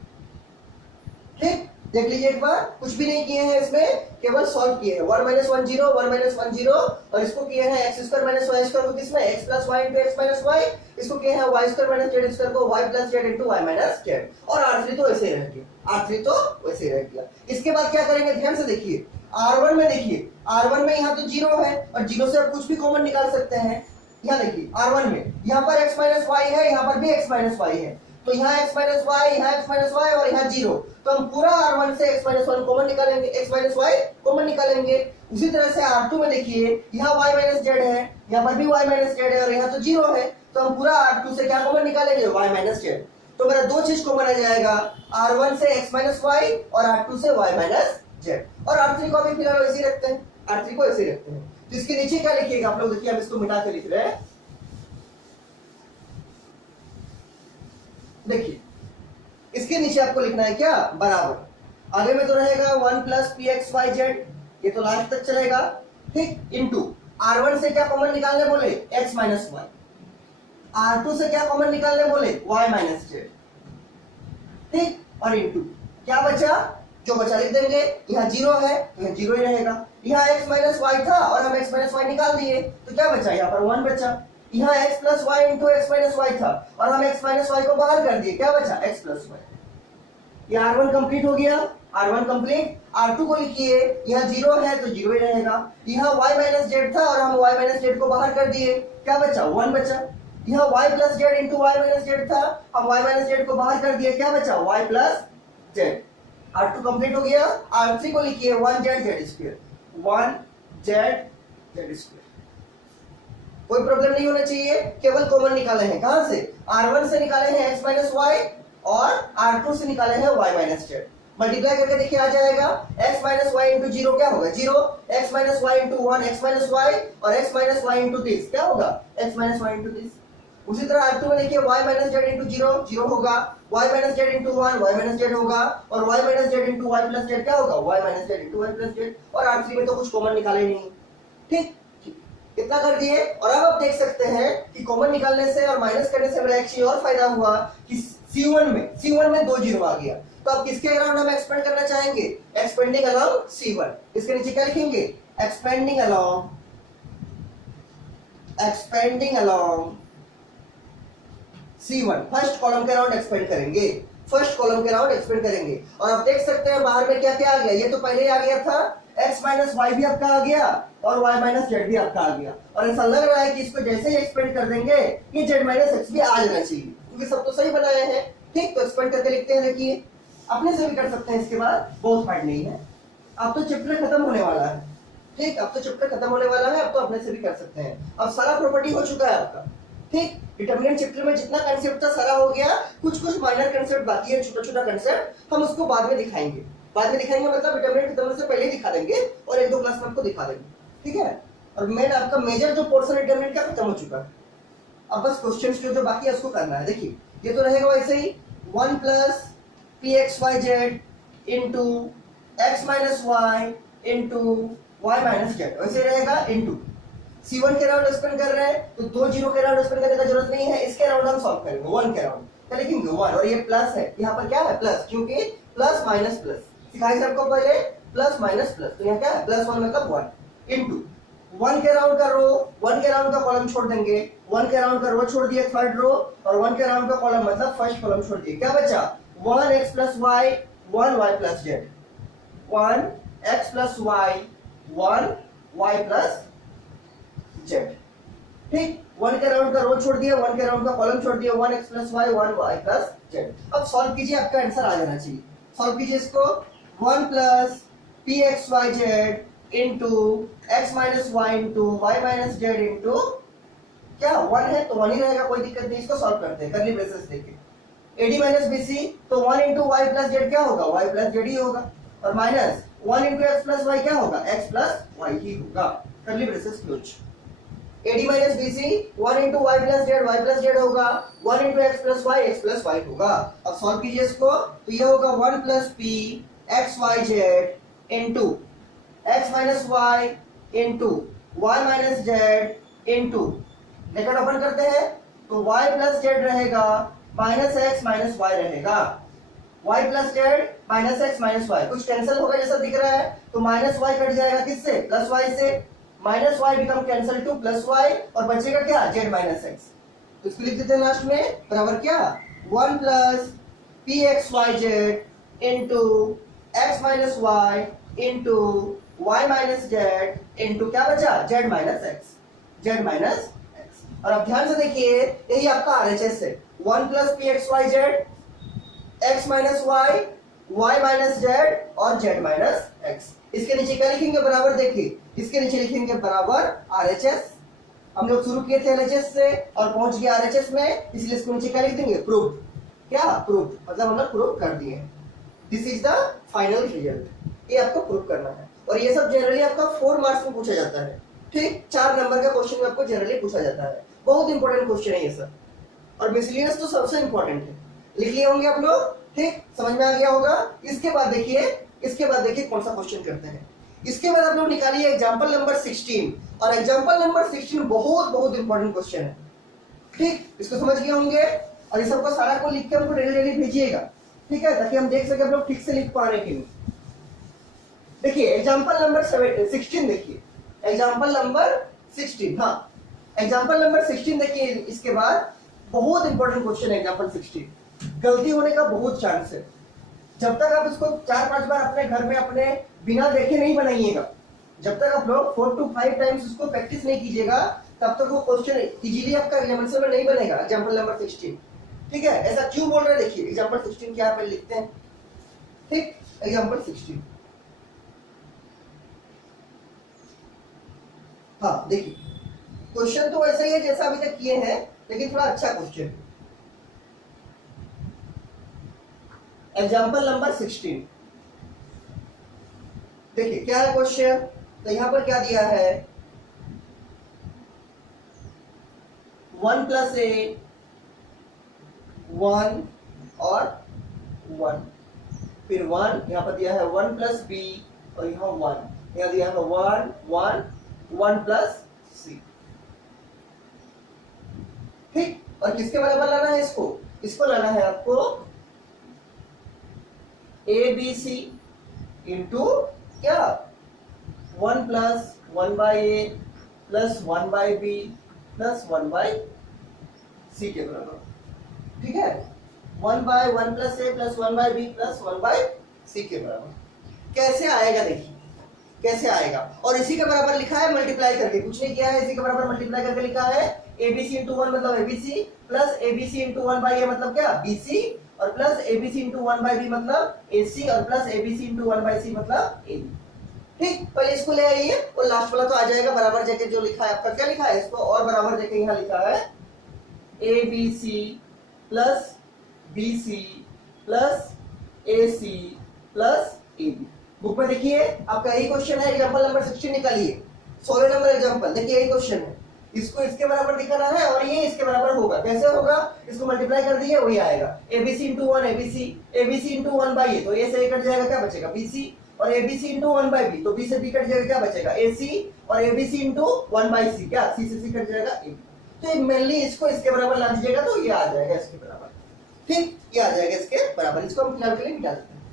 ठीक, देख लीजिए एक बार, कुछ भी नहीं किए हैं इसमें, केवल सॉल्व किए हैं 1 माइनस 1 0, 1 माइनस 1 0, और इसको किए हैं x square minus Y square को किसमें, x plus Y into x minus y, इसको किए हैं y square minus Z square को y plus Z into Y minus Z, और R3 तो वैसे ही रह गया, R3 तो वैसे ही रह गया। इसके बाद क्या करेंगे, ध्यान से देखिए, R1 में देखिए, R1 में यहाँ तो 0 है, और 0 से आप कुछ भी कॉमन निकाल सकते हैं। यहाँ देखिए R1 में यहाँ पर x माइनस वाई है, यहाँ पर भी x माइनस वाई है, तो यहाँ x माइनस वाई, यहाँ x माइनस वाई, और यहाँ 0, तो हम पूरा R1 से x माइनस 1 कॉमन निकालेंगे, x माइनस वाई कॉमन निकालेंगे। उसी तरह से R2 में देखिए, यहाँ y माइनस जेड है, यहाँ पर भी y माइनस जेड है, और यहाँ तो 0 है, तो हम पूरा R2 से क्या कॉमन निकालेंगे, y माइनस जेड। तो मेरा दो चीज कॉमन आ जाएगा, R1 से x माइनस वाई और R2 से y माइनस जेड, और R3 को अभी फिलहाल वैसे ही रखते हैं, R3 को ऐसे ही रखते हैं। तो इसके नीचे क्या लिखिएगा आप लोग, देखिए हम इसको मिटा के लिख रहे हैं, देखिए इसके नीचे आपको लिखना है क्या, बराबर, आगे में तो रहेगा 1 plus P x Y Z, ये तो लास्ट तक चलेगा। ठीक, इंटू R1 से क्या कॉमन निकालने बोले, x माइनस वाई, R2 से क्या कॉमन निकालने बोले, y माइनस जेड। ठीक, और इंटू क्या बचा, जो बचा लिख देंगे, यहाँ 0 है, यहाँ 0 ही रहेगा, यहाँ x माइनस वाई था और हम x माइनस वाई निकाल दिए, तो क्या बचा, यहाँ पर 1 बचा, यहाँ x plus Y into x minus Y था, और हम x माइनस वाई को बाहर कर दिए, क्या बचा, x प्लस वाई। ये R1 कंप्लीट हो गया, R1 कंप्लीट। R2 को लिखिए, यहाँ 0 है तो 0 ही रहेगा, यहाँ y माइनस जेड था और हम y माइनस जेड को बाहर कर दिए, क्या बचा, 1 बचा, यहाँ y plus Z into Y minus Z था, हम y माइनस जेड को बाहर कर दिए, क्या बचा, y plus Z. R2 complete हो गया। R3 को लिखिए 1 जेड स्क्वायर, 1 जेड स्क्वायर। कोई प्रॉब्लम नहीं होना चाहिए, केवल कॉमन निकाले हैं, कहां से, R1 से निकाले हैं x माइनस वाई, और R2 से निकाले हैं y माइनस जेड। मल्टीप्लाई करके देखिए आ जाएगा, x माइनस वाई इंटू 0 क्या होगा, 0, x minus Y into 1 x minus Y, और x माइनस वाई इंटू 30 क्या होगा, x माइनस वाई इंटू 30। उसी तरह R2 में देखिए y माइनस जेड इंटू 0 0 होगा, y minus Z into 1 y minus Z होगा, और y minus Z into y plus Z क्या होगा, y minus Z into y plus Z. और R3 में तो कुछ कॉमन निकाले नहीं। ठीक, इतना कर दिए। और अब आप देख सकते हैं कि कॉमन निकालने से और माइनस करने से मेरा एक चीज और फायदा हुआ कि C1 में 2 जीरो आ गया, तो अब किसके अराउंड हम एक्सपेंड करना चाहेंगे, एक्सपेंडिंग अलोंग C1। इसके नीचे क्या लिखेंगे, expanding along C1, first column के अराउंड एक्सपेंड करेंगे, फर्स्ट कॉलम के अराउंड एक्सपेंड करेंगे। और आप देख सकते हैं बाहर में क्या क्या आ गया, ये तो पहले ही आ गया था, x माइनस वाई भी आपका आ गया और y माइनस जेड भी आपका आ गया, और ऐसा लग रहा है कि इसको जैसे ही एक्सपेंड कर देंगे ये z माइनस एक्स भी आ जाना चाहिए, क्योंकि सब तो सही बनाए हैं। ठीक, तो एक्सपेंड करके लिखते हैं, देखिए अपने से भी कर सकते हैं, इसके बाद बहुत हार्ड नहीं है। अब तो चैप्टर खत्म होने वाला है। ठीक, अब तो चैप्टर खत्म होने वाला है, अब तो अपने से भी कर सकते हैं। अब सारा प्रॉपर्टी हो चुका है आपका। ठीक, डिटरमिनेंट चैप्टर में जितना कंसेप्ट था सारा हो गया, कुछ माइनर कंसेप्ट बाकी है, छोटा छोटा कंसेप्ट, हम उसको बाद में दिखाएंगे मतलब डिटरमिनेंट खत्म होने से पहले ही दिखा देंगे, और 1-2 क्लास में आपको दिखा देंगे। ठीक है, और मेन आपका मेजर जो पोर्शन डिटरमिनेंट का खत्म हो चुका है। अब बस क्वेश्चंस जो बाकी है उसको करना है। देखिए ये तो रहेगा वैसे ही 1 plus P x Y Z into x minus Y into Y minus Z, वैसे रहेगा इंटू C1 के अराउंड एक्सपेंड कर रहे हैं, तो 2 जीरो के अराउंड एक्सपेंड करने का जरूरत नहीं है, इसके अराउंड हम सॉल्व करेंगे 1 के अराउंड। क्या लिखेंगे 1, और ये प्लस है, यहाँ पर क्या है प्लस, क्योंकि प्लस सिखाई सबको पहले प्लस माइनस प्लस, तो यहाँ क्या है +1 मतलब 1 इंटू 1 के राउंड का रो, 1 के राउंड का कॉलम छोड़ देंगे, 1 के राउंड का रो छोड़ दिए थर्ड रो, और 1 के राउंड का कॉलम मतलब फर्स्ट कॉलम छोड़ दिए। क्या बचा? 1x plus Y 1y plus Z, 1x plus Y 1y plus Z. ठीक, 1 के राउंड का रो छोड़ दिया, 1 के राउंड का कॉलम छोड़ दिया, 1x plus Y 1y plus Z. अब सॉल्व कीजिए, आपका आंसर आ जाना चाहिए। सॉल्व कीजिए इसको, 1 plus P x Y Z into x minus Y into Y minus Z into क्या 1 है तो 1 ही रहेगा, कोई दिक्कत नहीं। इसको सॉल्व करते हैं करली ब्रेसेस देके। एडी माइनस बीसी तो 1 इंटू वाई प्लस जेड क्या होगा? वाई प्लस जेड ही होगा, और minus 1 into X plus Y क्या होगा? एक्स प्लस वाई ही होगा। Curly braces close. AD minus BC 1 into Y plus Z होगा, 1 into X plus Y X plus Y होगा। अब सॉल्व कीजिए इसको, तो ये होगा 1 plus P x Y Z into x minus Y into Y minus Z into bracket open करते हैं तो वाई प्लस जेड रहेगा माइनस एक्स माइनस वाई रहेगा, Y plus Z minus x minus Y, कुछ कैंसिल होगा जैसा दिख रहा है, तो माइनस वाई कट जाएगा किससे? प्लस वाई से, minus Y become cancel to plus Y, और बचेगा क्या? Z minus X. तो इसको लिख देते हैं लास्ट में बराबर क्या? 1 plus P x Y Z into x minus Y into Y minus Z into क्या बचा? Z minus X, Z minus X. और अब ध्यान से देखिए, यही आपका आरएचएस है, 1 plus P x Y Z X minus Y Y minus Z और जेड माइनस एक्स। इसके नीचे क्या लिखेंगे? बराबर देखिए, इसके नीचे लिखेंगे बराबर आरएचएस। हम लोग शुरू किए थे एलएचएस से और पहुंच गए आरएचएस में, इसलिए इसको नीचे क्या लिख देंगे? प्रूव। क्या प्रूव? मतलब हम लोग प्रूव कर दिए। This is the final result. ये आपको प्रूव करना है, और ये सब जनरली आपका 4 मार्क्स में पूछा जाता है। ठीक, 4 नंबर का क्वेश्चन में आपको जनरली पूछा जाता है। बहुत इंपॉर्टेंट क्वेश्चन है ये सब, और मिसलिनियस तो सबसे इंपॉर्टेंट है। लिख लिए होंगे आप लोग? ठीक, समझ में आ गया होगा। इसके बाद देखिए कौन सा क्वेश्चन करते हैं। इसके बाद आप लोग निकालिए एग्जांपल नंबर 16, और एग्जांपल नंबर 16 बहुत बहुत इंपॉर्टेंट क्वेश्चन है। ठीक, इसको समझ गए होंगे, और इस सबको सारा को लिख के हमको डेली डेली भेजिएगा, ठीक है, ताकि हम देख सके आप लोग ठीक से लिख पा रहे हैं कि नहीं। देखिए एग्जांपल नंबर 16 देखिए, एग्जांपल नंबर 16, हाँ एग्जांपल नंबर 16 देखिए। इसके बाद बहुत इंपॉर्टेंट क्वेश्चन है एग्जांपल 16, गलती होने का बहुत चांस है। जब तक आप इसको 4-5 बार अपने घर में अपने बिना देखे नहीं बनाइएगा, जब तक आप लोग 4 to 5 टाइम्स उसको प्रैक्टिस नहीं कीजिएगा, तब तक वो क्वेश्चन इजीली आपका एग्जाम्पल में नहीं बनेगा। एग्जांपल नंबर 16, ठीक है। ऐसा क्यों बोल रहे हैं देखिए, एग्जांपल 16 क्या पे लिखते हैं। ठीक, एग्जांपल 16, हाँ देखिए क्वेश्चन तो वैसा ही है जैसा अभी तक किए हैं, लेकिन थोड़ा अच्छा क्वेश्चन। एग्जाम्पल नंबर 16 देखिए क्या है क्वेश्चन। तो यहां पर क्या दिया है? 1 प्लस ए 1 और 1, फिर 1 यहां पर दिया है 1 प्लस बी, और यहां 1 यहां दिया है 1 1 1 प्लस सी। ठीक, और किसके बराबर लाना है इसको? इसको लाना है आपको ए बी सी इंटू क्या 1 plus 1 by A plus 1 by B plus 1 by c के बराबर। ठीक है, 1 by 1 plus a plus 1 by B plus 1 by c के बराबर। कैसे आएगा देखिए, कैसे आएगा। और इसी के बराबर लिखा है मल्टीप्लाई करके, कुछ नहीं किया है, इसी के बराबर मल्टीप्लाई करके लिखा है एबीसी इंटू 1 मतलब abc plus abc into 1 by a मतलब क्या बीसी, और plus abc into 1 by b मतलब एसी, और plus abc into 1 by c मतलब एबी। ठीक, पहले इसको ले आइए और लास्ट वाला तो आ जाएगा बराबर जाके जो लिखा है आपका। क्या लिखा है इसको और बराबर जाके यहाँ लिखा है ABC plus BC plus AC plus AB. Book में देखिए आपका यही क्वेश्चन है, एग्जांपल नंबर 16 निकालिए, 16 नंबर एग्जांपल। देखिए यही क्वेश्चन है, इसको इसके बराबर दिखाना है और ये इसके बराबर होगा। कैसे होगा? इसको मल्टीप्लाई कर दिए वही आएगा, abc into 1 abc, abc into 1 by a तो ए से ए कट जाएगा, क्या बचेगा बीसी, और एबीसी इंटू 1 बाई बी तो बी से बी कट जाएगा, क्या बचेगा एसी, और एबीसी इंटू 1 बाई सी क्या सी से सी कट जाएगा एबी। तो ये मेनली इसको इसके बराबर ला दीजिएगा तो ये आ जाएगा इसके बराबर। ठीक, ये आ जाएगा इसके बराबर। इसको हम फिलहाल के लिए मिटा देते हैं,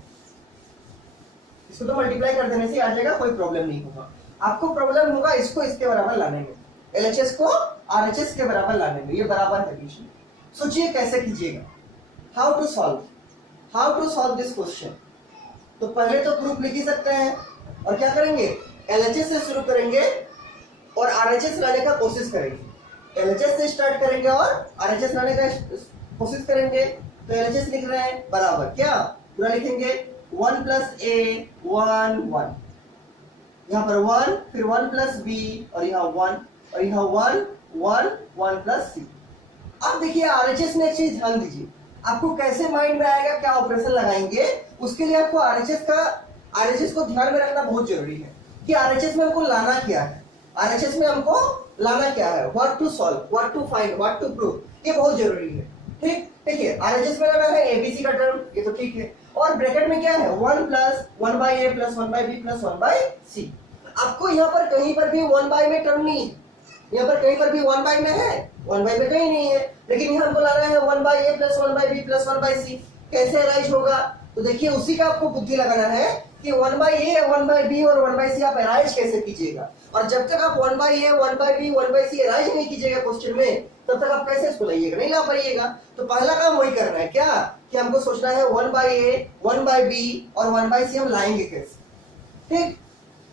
इसको तो मल्टीप्लाई कर देने से आ जाएगा, कोई प्रॉब्लम नहीं होगा। आपको प्रॉब्लम होगा इसको इसके बराबर लाने में, LHS को RHS के बराबर लाने में, ये बराबर है बीच में। सोचिए कैसे कीजिएगा, how to solve this question. तो पहले तो प्रूफ लिख ही सकते हैं, और क्या करेंगे, LHS से शुरू करेंगे और RHS लाने का कोशिश करेंगे। LHS से स्टार्ट करेंगे और RHS लाने का कोशिश करेंगे। तो LHS लिख रहे हैं बराबर क्या, पूरा लिखेंगे 1 + a 1 1, यहाँ पर 1, फिर 1 + b, और यहाँ 1, और यहाँ 1 1 1 + c। अब देखिए RHS में एक चीज ध्यान दीजिए, आपको कैसे माइंड में आएगा, क्या ऑपरेशन लगाएंगे, उसके लिए आपको RHS को ध्यान में रखना बहुत जरूरी है कि RHS में हमको लाना क्या है, RHS में हमको लाना क्या है, what to solve, what to find, what to prove, ये बहुत जरूरी है। ठीक, देखिए RHS में लाना है ABC का टर्म, ये तो ठीक है, और ब्रैकेट में क्या है 1 + 1/a + 1/b + 1/c। आपको यहाँ पर कहीं पर भी 1/, में टर्म नहीं है, यहाँ पर कहीं पर भी 1/, में है, 1/, में कहीं नहीं है, लेकिन यहाँ हमको लाना है 1/a + 1/b + 1/c। कैसे अराइज होगा, तो देखिए उसी का आपको बुद्धि लगाना है कि 1/a 1/b और 1/c आप अराइज कैसे कीजिएगा। और जब तक आप 1/a 1/b 1/c अराइज नहीं कीजिएगा क्वेश्चन में, तब तक आप कैसे इसको लाइएगा, नहीं ला पाइएगा। तो पहला काम वही करना है क्या, कि हमको सोचना है 1/a 1/b और 1/c हम लाएंगे कैसे। ठीक,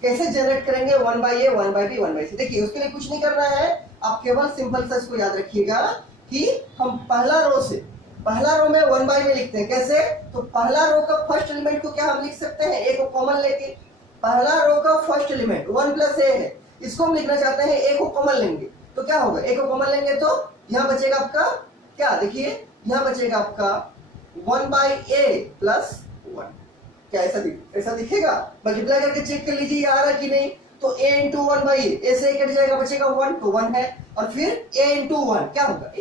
कैसे जनरेट करेंगे 1/a 1/b 1/c। देखिए उसके लिए कुछ नहीं करना है, आप केवल सिंपल सा इसको याद रखिएगा कि हम पहला रो में 1/, में लिखते हैं कैसे, तो पहला रो का फर्स्ट एलिमेंट को क्या हम लिख सकते हैं, a को कॉमन लेके, पहला रो का फर्स्ट एलिमेंट 1 + a है, इसको हम लिखना चाहते हैं, a को कॉमन लेंगे तो क्या होगा, a को कॉमन लेंगे तो यहाँ बचेगा आपका क्या, देखिए यहाँ बचेगा आपका 1/a + 1। क्या ऐसा दिखेगा, मल्टीप्लाई करके चेक कर लीजिए आ रहा कि नहीं। तो a × 1/a, a से कट जाएगा, बचेगा 1, तो 1 है, और फिर a × 1 क्या होगा,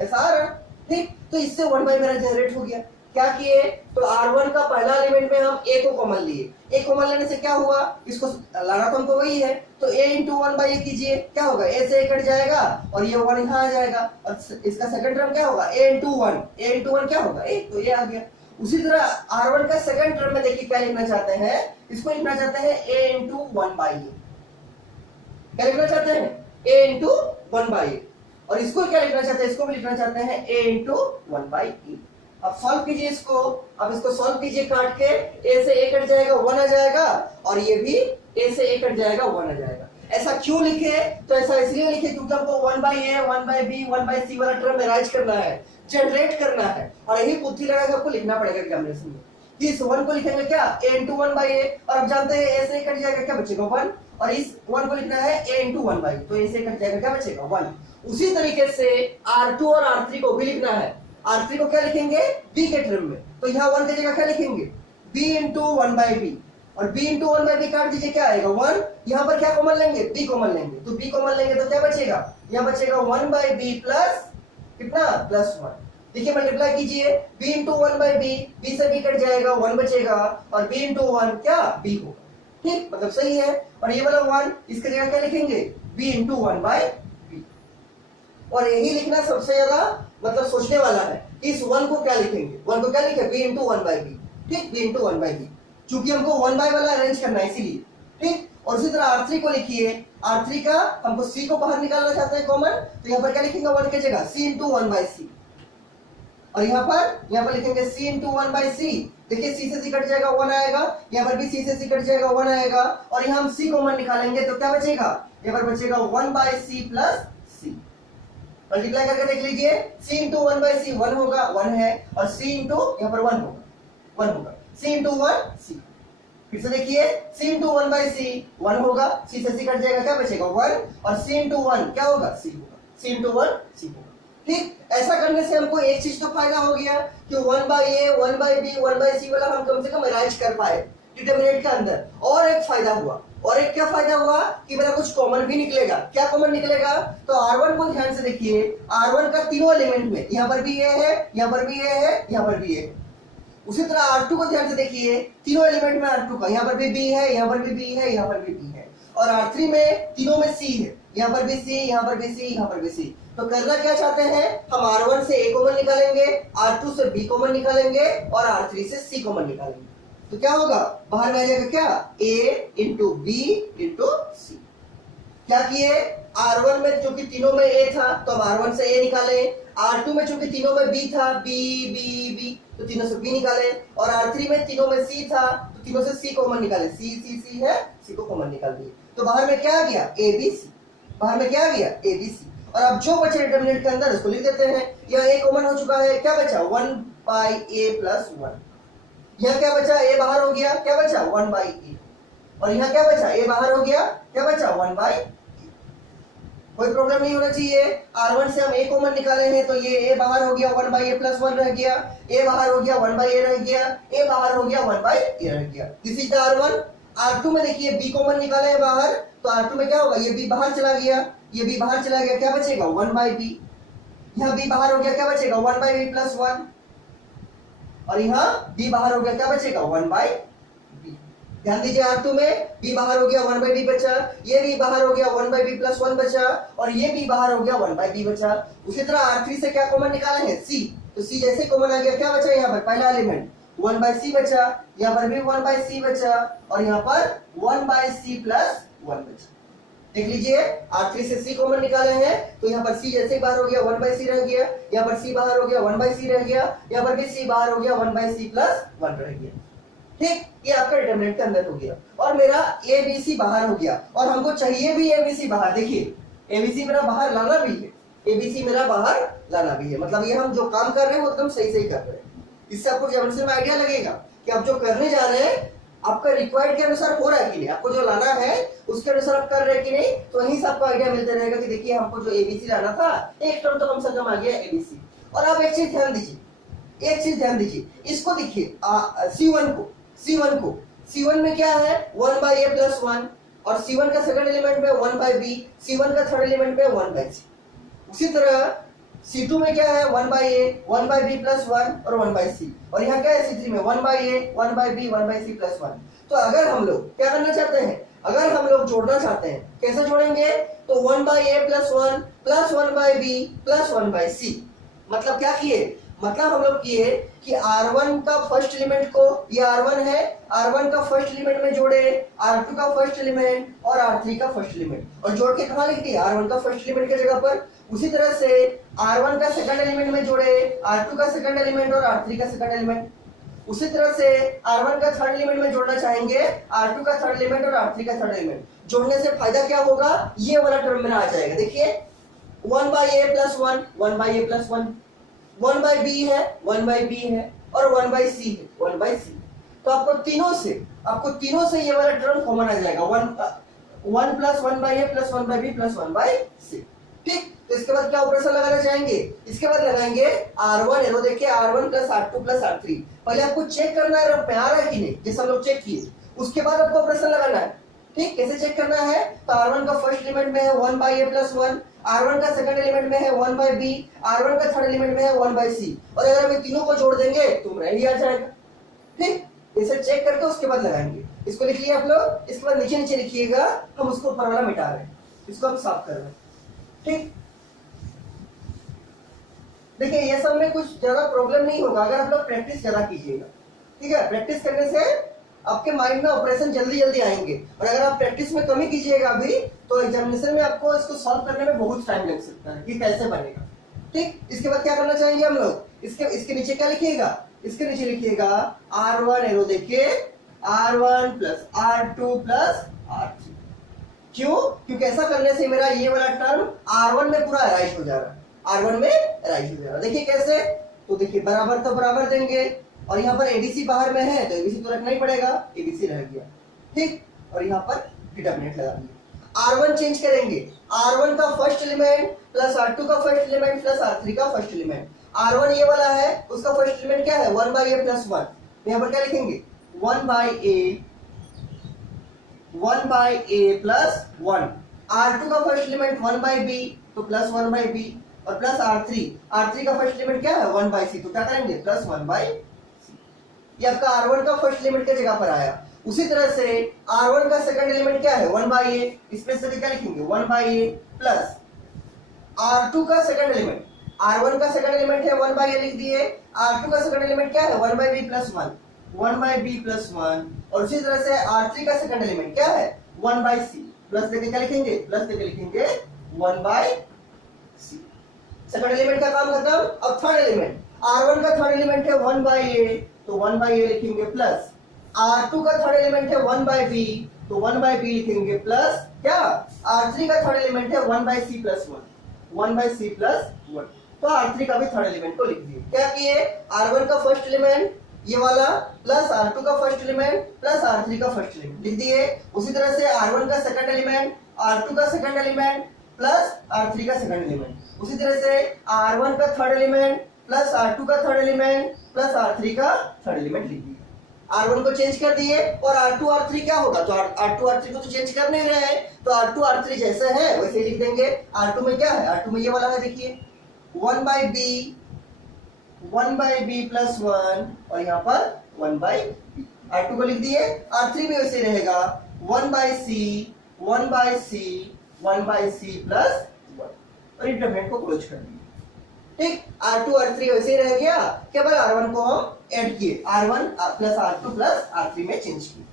ऐसा आ रहा। ठीक, तो इससे 1/, मेरा जनरेट हो गया। क्या किए, तो R1 का पहला एलिमेंट में हम a को कॉमन लिए, a कॉमन लेने से क्या हुआ, इसको लाना तो हमको वही है, तो a × 1/a कीजिए, क्या होगा, a से कट जाएगा और ये 1 यहाँ आ जाएगा, और इसका सेकंड टर्म क्या होगा, a × 1, a × 1 क्या होगा, तो ये आ गया। उसी तरह R1 का सेकंड टर्म में देखिए क्या लिखना चाहते हैं, इसको लिखना चाहते हैं a × 1/a, क्या लिखना चाहते हैं, a × 1/a, और इसको क्या लिखना चाहते हैं, इसको भी लिखना चाहते हैं a × 1/a। अब सॉल्व कीजिए इसको, अब इसको सॉल्व कीजिए काट के, a से a कट जाएगा 1 आ जाएगा, और ये भी a से a कट जाएगा 1 आ जाएगा। ऐसा क्यों लिखे, तो ऐसा इसलिए लिखे क्योंकि हमको 1/a 1/b 1/c वाला टर्म अरेंज करना है, जनरेट करना है, और यही बुद्धि लगा के आपको लिखना पड़ेगा एग्जामिनेशन में। इस 1 को लिखेंगे क्या, a × 1/a, और अब जानते हैं a से कट जाएगा क्या बचेगा 1, और इस 1 को लिखना है a × 1/, तो a से कट जाएगा क्या बचेगा 1। उसी तरीके से R2 और R3 को भी लिखना है, R3 को क्या लिखेंगे, b के टर्म में, तो यहाँ 1 की जगह क्या लिखेंगे, b × 1/b, और b × 1/b काट दीजिए, क्या आएगा 1, यहाँ पर क्या कॉमन लेंगे, b कॉमन लेंगे, तो b कॉमन लेंगे तो क्या बचेगा, यहाँ बचेगा 1/b प्लस कितना, +1। देखिए मल्टीप्लाई कीजिए, b × 1/b, b से b कट जाएगा 1 बचेगा, और b × 1 क्या, b होगा। ठीक, मतलब सही है। और ये वाला 1 इसकी जगह क्या लिखेंगे, b × 1/b, और यही लिखना सबसे ज्यादा मतलब सोचने वाला है कि इस 1 को क्या लिखेंगे, 1 को क्या लिखे, b × 1/b। ठीक, b × 1/b, चूंकि हमको 1/, वाला अरेंज करना है इसीलिए। ठीक, और उसी तरह R3 को लिखिए, R3 का हमको c को बाहर निकालना चाहते हैं कॉमन, तो यहाँ पर क्या लिखेंगे 1 की जगह c × 1/c, और यहाँ पर लिखेंगे c × 1/c। देखिए c से c कट जाएगा 1 आएगा, यहाँ पर भी c से c कट जाएगा 1 आएगा, और यहाँ हम c कॉमन निकालेंगे तो क्या बचेगा, यहाँ पर बचेगा 1/c + c। मल्टीप्लाई करके देख लीजिए, c × 1/c 1 होगा, 1 है, और c × यहाँ पर 1 होगा, c × 1 c। फिर से देखिए, c × 1/c 1 होगा, c से c कट जाएगा क्या बचेगा 1, और c × 1 क्या होगा, c होगा, c × 1 c होगा। ठीक, ऐसा करने से हमको एक चीज तो फायदा हो गया कि 1/a 1/b 1/c वाला हम कम से कम अरेंज कर पाए डिटरमिनेंट के अंदर। और एक फायदा हुआ, और एक क्या फायदा हुआ कि मेरा कुछ कॉमन भी निकलेगा। क्या कॉमन निकलेगा, तो R1 को ध्यान से देखिए, R1 का तीनों एलिमेंट में यहाँ पर भी a है, यहाँ पर भी a है, यहाँ पर भी a है। उसी तरह R2 को ध्यान से देखिए, तीनों एलिमेंट में R2 का यहाँ पर भी b है, यहाँ पर भी b है, यहाँ पर भी b है, और R3 में तीनों में c है, यहाँ पर भी c, यहाँ पर भी c, यहाँ पर भी c। तो करना क्या चाहते हैं, हम R1 से a कॉमन निकालेंगे, R2 से b कॉमन निकालेंगे, और R3 से c कॉमन निकालेंगे। तो क्या होगा, बाहर में आ जाएगा क्या, a इंटू बी इंटू सी। क्या किए, R1 में चूंकि तीनों में a था तो हम R1 से a निकाले, R2 में चूंकि तीनों में b था, b b b तो तीनों से b निकाले, और R3 में तीनों में c था तो तीनों से c कॉमन निकाले, c c c है, c को कॉमन निकाल दिए, तो बाहर में क्या आ गया, a b c, बाहर में क्या आ गया, a b c। और अब जो बचे डिटरमिनेंट के अंदर उसको लिख देते हैं, यहाँ a कॉमन हो चुका है, क्या बचा 1 by a plus 1, यहाँ क्या बचा, a बाहर हो गया, क्या बचा 1 by a, और यहाँ क्या बचा, a बाहर हो गया, क्या बचा 1 by a। कोई प्रॉब्लम नहीं होना चाहिए, R1 से हम a कॉमन निकाले हैं तो ये a बाहर हो गया, 1 by a plus 1 रह गया, a बाहर हो गया 1 by a रह गया, a बाहर हो गया 1 by a रह गया, this is the R1। R2 में देखिए b कॉमन निकाले हैं बाहर, तो R2 में क्या होगा, ये b बाहर चला गया, ये b बाहर चला गया, क्या बचेगा 1 by b, यहाँ b बाहर हो गया, क्या बचेगा 1 by b plus 1, और यहाँ b बाहर हो गया, क्या बचेगा 1 by b। ध्यान दीजिए, R2 में b बाहर हो गया 1 by b बचा, ये b बाहर हो गया 1 by b plus 1 बचा, और ये b बाहर हो गया 1 by b बचा। उसी तरह R3 से क्या कॉमन निकाले हैं, c, तो c जैसे कॉमन आ गया, क्या बचा यहाँ पर पहला एलिमेंट 1 by c बचा, यहाँ पर भी 1 by c बचा, और यहाँ पर 1 by c plus 1 बचा। देख लीजिए, R3 से c कॉमन निकाले हैं तो यहाँ पर c जैसे बाहर हो गया 1 by c रह गया, यहाँ पर c बाहर हो गया 1 by c रह गया, यहाँ पर भी c बाहर हो गया 1 by c plus 1 रह गया। ठीक, ये आपका डिटरमिनेंट के अंदर हो गया, और मेरा a b c बाहर हो गया, और हमको चाहिए भी a b c बाहर। देखिए a b c मेरा बाहर लाना भी है, a b c मेरा बाहर लाना भी है, मतलब ये हम जो काम कर रहे हैं वो एकदम सही सही कर रहे हैं। इससे आपको ज्योमेट्री में आइडिया लगेगा कि आप जो करने जा रहे हैं आपका रिक्वायर्ड के अनुसार हो रहा है कि नहीं, आपको जो लाना है उसके अनुसार आप कर रहे हैं कि नहीं, तो वहीं से आपको आइडिया मिलते रहेगा कि देखिए हमको जो एबीसी लाना था एक टर्म तो कम से कम आ गया एबीसी। और आप एक चीज ध्यान दीजिए, एक चीज ध्यान दीजिए, इसको देखिए C1 में क्या है 1 by a plus 1, और C1 का सेकंड एलिमेंट में 1 by b, C1 का थर्ड एलिमेंट में 1 by c। उसी तरह C2 में क्या है 1 by a, 1 by b plus 1 और 1 by c, और यहाँ क्या है C3 में 1 by a, 1 by b, 1 by c plus 1। तो अगर हम लोग क्या करना चाहते हैं, अगर हम लोग जोड़ना चाहते हैं, कैसे जोड़ेंगे, तो 1 by a plus 1 plus 1 by b plus 1 by c। मतलब क्या किए, मतलब हम लोग किए कि R1 का फर्स्ट एलिमेंट को, ये R1 है, R1 का फर्स्ट एलिमेंट में जोड़े, R2 का फर्स्ट एलिमेंट और R3 का फर्स्ट एलिमेंट, और जोड़ के कहाँ लिख दिया, R1 का फर्स्ट एलिमेंट की जगह पर। उसी तरह से R1 का सेकंड एलिमेंट में जोड़े, R2 का सेकंड एलिमेंट और R3 का सेकंड एलिमेंट। उसी तरह से R1 का थर्ड एलिमेंट में जोड़ना चाहेंगे, R2 का थर्ड एलिमेंट और R3 का थर्ड एलिमेंट। जोड़ने से फायदा क्या होगा, ये वाला टर्म मेरा आ जाएगा। देखिए 1 by a plus 1, 1 by a plus 1, 1 by b है, 1 by b है, और 1 by c है, 1 by c। तो आपको तीनों से ये वाला टर्म कॉमन आ जाएगा, 1 plus 1 by a plus 1 by b plus 1 by c। ठीक, तो इसके बाद क्या ऑपरेशन लगाना चाहेंगे, इसके बाद लगाएंगे R1 एरो, देखिए R1 plus R2 plus R3। पहले आपको चेक करना है रफ में आ रहा है कि नहीं, जैसे हम लोग चेक किए, उसके बाद आपको ऑपरेशन लगाना है। ठीक, कैसे चेक करना है, तो R1 का फर्स्ट एलिमेंट में है 1 by a plus 1, R1 का सेकंड एलिमेंट में है 1 by b, R1 का थर्ड एलिमेंट में है 1 by c, और अगर हम तीनों को जोड़ देंगे तो रेडी आ जाएगा। ठीक, इसे चेक करके उसके बाद लगाएंगे। इसको लिख लिया आप लोग, इसके बाद नीचे नीचे लिखिएगा, हम उसको ऊपर वाला मिटा रहे हैं, इसको हम साफ कर रहे हैं। ठीक, देखिए ये सब में कुछ ज्यादा प्रॉब्लम नहीं होगा अगर आप लोग प्रैक्टिस ज्यादा कीजिएगा। ठीक है, प्रैक्टिस करने से आपके माइंड में ऑपरेशन जल्दी जल्दी आएंगे, और अगर आप प्रैक्टिस में कमी कीजिएगा अभी तो एग्जामिनेशन में आपको इसको सॉल्व करने में बहुत टाइम लग सकता है कि कैसे बनेगा। ठीक, इसके बाद क्या करना चाहेंगे हम लोग, इसके नीचे क्या लिखिएगा, इसके नीचे लिखिएगा R1 एरो, देखिए R1 plus R2 plus R3। क्यों, क्योंकि ऐसा करने से मेरा ये वाला टर्म R1 में पूरा अराइज हो जा रहा है, R1 में अराइज हो जा रहा है। देखिए कैसे, तो देखिए बराबर तो बराबर देंगे, और यहाँ पर ABC बाहर में है तो ABC तो रखना ही पड़ेगा, ABC रह गया। ठीक, और यहाँ पर डिटरमिनेंट लगा दिया। R1 चेंज करेंगे, R1 का फर्स्ट एलिमेंट प्लस R2 का फर्स्ट एलिमेंट प्लस R3 का फर्स्ट एलिमेंट। R1 ये वाला है, उसका फर्स्ट एलिमेंट क्या है 1 by a plus 1, तो यहाँ पर क्या लिखेंगे 1 by a plus 1। R2 का फर्स्ट एलिमेंट 1 by b, तो प्लस 1 by b, और प्लस R3 का फर्स्ट एलिमेंट क्या है 1 by c, तो क्या करेंगे प्लस 1 by c। ये आपका R1 का फर्स्ट एलिमेंट की जगह पर आया। उसी तरह से R1 का सेकंड एलिमेंट क्या है 1 by a, इसमें से क्या लिखेंगे 1 by a प्लस R2 का सेकंड एलिमेंट, R1 का सेकंड एलिमेंट है 1 by a लिख दिए, R2 का सेकंड एलिमेंट क्या है 1 by b plus 1, 1 by B plus 1, और उसी तरह से R3 का सेकंड एलिमेंट क्या है 1 बाई सी, प्लस देके क्या लिखेंगे, प्लस देके लिखेंगे 1 बाई सी। सेकंड एलिमेंट का काम खत्म। अब थर्ड एलिमेंट R1 का थर्ड एलिमेंट है 1 बाई ए, तो 1 बाई ए लिखेंगे, प्लस R2 का थर्ड एलिमेंट है 1 बाई बी, तो 1 बाई बी लिखेंगे, प्लस क्या R3 का थर्ड एलिमेंट है 1 by C plus 1, 1 by C plus 1, तो R3 का भी थर्ड एलिमेंट को लिख दिए। क्या किए, R1 का फर्स्ट एलिमेंट ये वाला प्लस R2 का फर्स्ट एलिमेंट प्लस R3 का फर्स्ट एलिमेंट लिख दिए। उसी तरह से R1 का सेकंड एलिमेंट, R2 का सेकंड एलिमेंट प्लस R3 का सेकंड एलिमेंट, उसी तरह से R1 का थर्ड एलिमेंट प्लस R2 का थर्ड एलिमेंट प्लस R3 का थर्ड एलिमेंट लिख दिए। R1 को चेंज कर दिए और R2 R3 क्या होगा, तो R2 R3 को तो चेंज कर नहीं रहे हैं, तो R2 R3 जैसे है वैसे लिख देंगे। R2 में क्या है, R2 में ये वाला है, देखिए 1 बाई बी प्लस 1, और यहाँ पर 1 बाई बी, R2 को लिख दिए। R3 में वैसे रहेगा 1 बाई सी प्लस 1, और इंटरमीडिएट को क्लोज कर दिए। ठीक, R2 R3 वैसे ही रह गया, केवल R1 को हम ऐड किए, R1 plus R2 plus R3 में चेंज किए।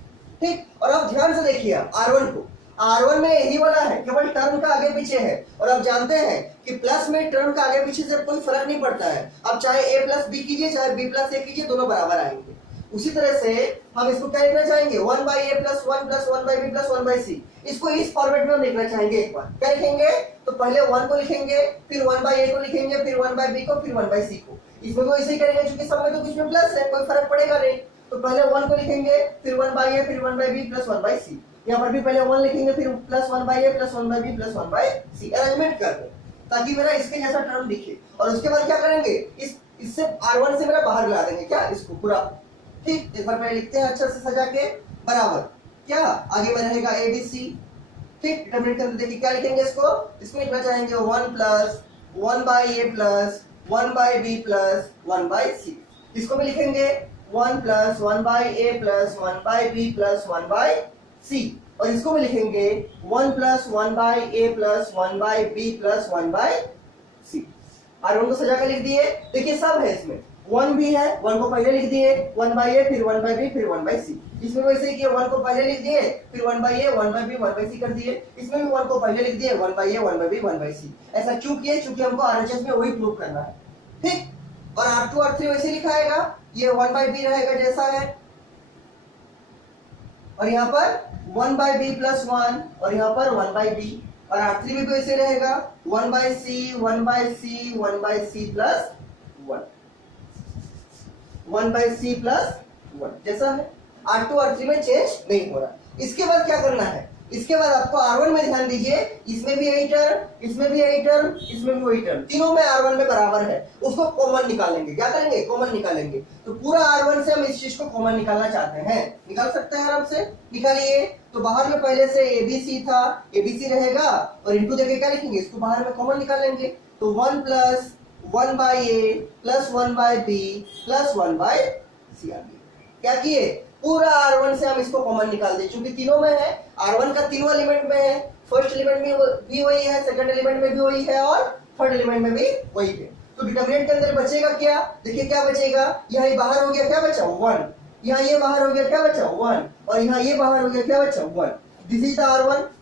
ठीक, और अब ध्यान से देखिए R1 को, R1 में यही वाला है, केवल टर्म का आगे पीछे है, और आप जानते हैं कि प्लस में टर्म का आगे पीछे से कोई फर्क नहीं पड़ता है। अब चाहे a प्लस बी कीजिए चाहे b प्लस a कीजिए, दोनों बराबर आएंगे। उसी तरह से हम इसको क्या लिखना चाहेंगे, 1 by A plus 1 plus 1 by B plus 1 by c, इसको इस फॉर्मेट में हम लिखना चाहेंगे। एक बार क्या लिखेंगे, तो पहले 1 को लिखेंगे, फिर 1 बाई ए को लिखेंगे, फिर 1 बाई बी को, फिर 1 बाई सी को। इसमें वो इसे करेंगे क्योंकि सब में तो कुछ में प्लस है, कोई फर्क पड़ेगा नहीं, तो पहले 1 को लिखेंगे, फिर 1 बाई ए, फिर 1 by B plus 1 by C. यहाँ पर भी पहले 1 लिखेंगे, फिर plus 1 by A plus 1 by B plus 1 by C, arrangement कर दो ताकि मेरा इसके जैसा टर्म दिखे। और उसके बाद क्या करेंगे, इससे R1 से मेरा बाहर ला देंगे, क्या इसको पूरा। ठीक, एक बार पहले लिखते हैं अच्छा से सजा के, बराबर क्या आगे में रहेगा ABC। ठीक, डिटरमिनेंट के अंदर देखिए क्या लिखेंगे, इसको लिखना चाहेंगे 1 plus 1 by A plus 1 by B plus 1 by c. इसको भी लिखेंगे 1 plus 1 by A plus 1 by B plus 1 by c, और इसको भी लिखेंगे 1 plus 1 by A plus 1 by B plus 1 by c. R1 को सजा कर लिख दिए। देखिए सब है, इसमें 1 भी है, 1 को पहले लिख दिए, 1 बाई ए फिर 1 बाई बी फिर 1 बाई सी। इसमें वैसे ही किया, 1 को पहले लिख दिए, फिर 1 by a 1 by B 1 by c कर दिए। इसमें भी 1 को पहले लिख दिए, 1 by a 1 by B 1 by c. ऐसा क्यों किए, क्योंकि हमको RHS में वही प्रूव करना है। ठीक, और R2 R3 वैसे लिखाएगा, ये 1 बाई बी रहेगा जैसा है, और यहाँ पर 1 बाई बी प्लस 1, और यहाँ पर 1 बाई बी, और R3 में भी वैसे रहेगा 1 by C 1 by C 1 by C plus 1, 1 by C plus 1 जैसा है। R2 R3 में चेंज नहीं हो रहा। इसके बाद क्या करना है, इसके बाद आपको R1 में ध्यान दीजिए, इसमें भी यही टर्म, इसमें भी यही टर्म, इसमें भी वही टर्म, तीनों में R1 में बराबर है, उसको कॉमन निकालेंगे। क्या करेंगे, कॉमन निकालेंगे। तो पूरा R1 से हम इस चीज को कॉमन निकालना चाहते हैं, निकाल सकते हैं आराम से, निकालिए। तो बाहर में पहले से ABC था, ABC रहेगा, और इंटू देके क्या लिखेंगे, इसको बाहर में कॉमन निकाल लेंगे। तो 1 plus 1 by A plus 1 by B plus 1 by c आ गया। क्या किए, पूरा R1 से हम इसको कॉमन निकाल दें, क्योंकि तीनों में है, R1 का तीनों एलिमेंट में है, फर्स्ट एलिमेंट में भी वही है, सेकंड एलिमेंट में भी वही है, और थर्ड एलिमेंट में भी वही है। तो डिटरमिनेंट के अंदर बचेगा क्या, देखिए क्या बचेगा, यहाँ ये बाहर हो गया, क्या बचा 1, यहाँ ये बाहर हो गया, क्या बचा 1, और यहाँ ये बाहर हो गया, क्या बचा 1। दिस इज द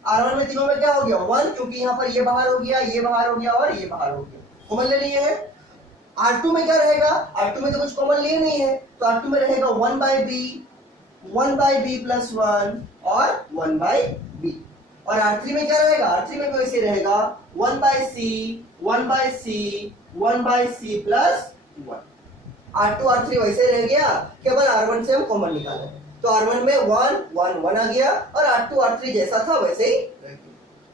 R1 में तीनों में क्या हो गया 1, क्योंकि यहाँ पर ये बाहर हो गया, ये बाहर हो गया, और ये बाहर हो गया, कॉमन ले लिए है। R2 में क्या रहेगा, R2 में तो कुछ कॉमन लिए नहीं है, तो R2 में रहेगा 1 बाई बी प्लस 1 और 1 बाई बी। और R3 में क्या रहेगा, R3 में भी वैसे रहेगा 1 by C 1 by C 1 by C plus 1। R2 R3 वैसे रह गया, केवल R1 से हम कॉमन निकाले, तो R1 में 1 1 1 आ गया, और R2 R3 जैसा था वैसे ही रह गया।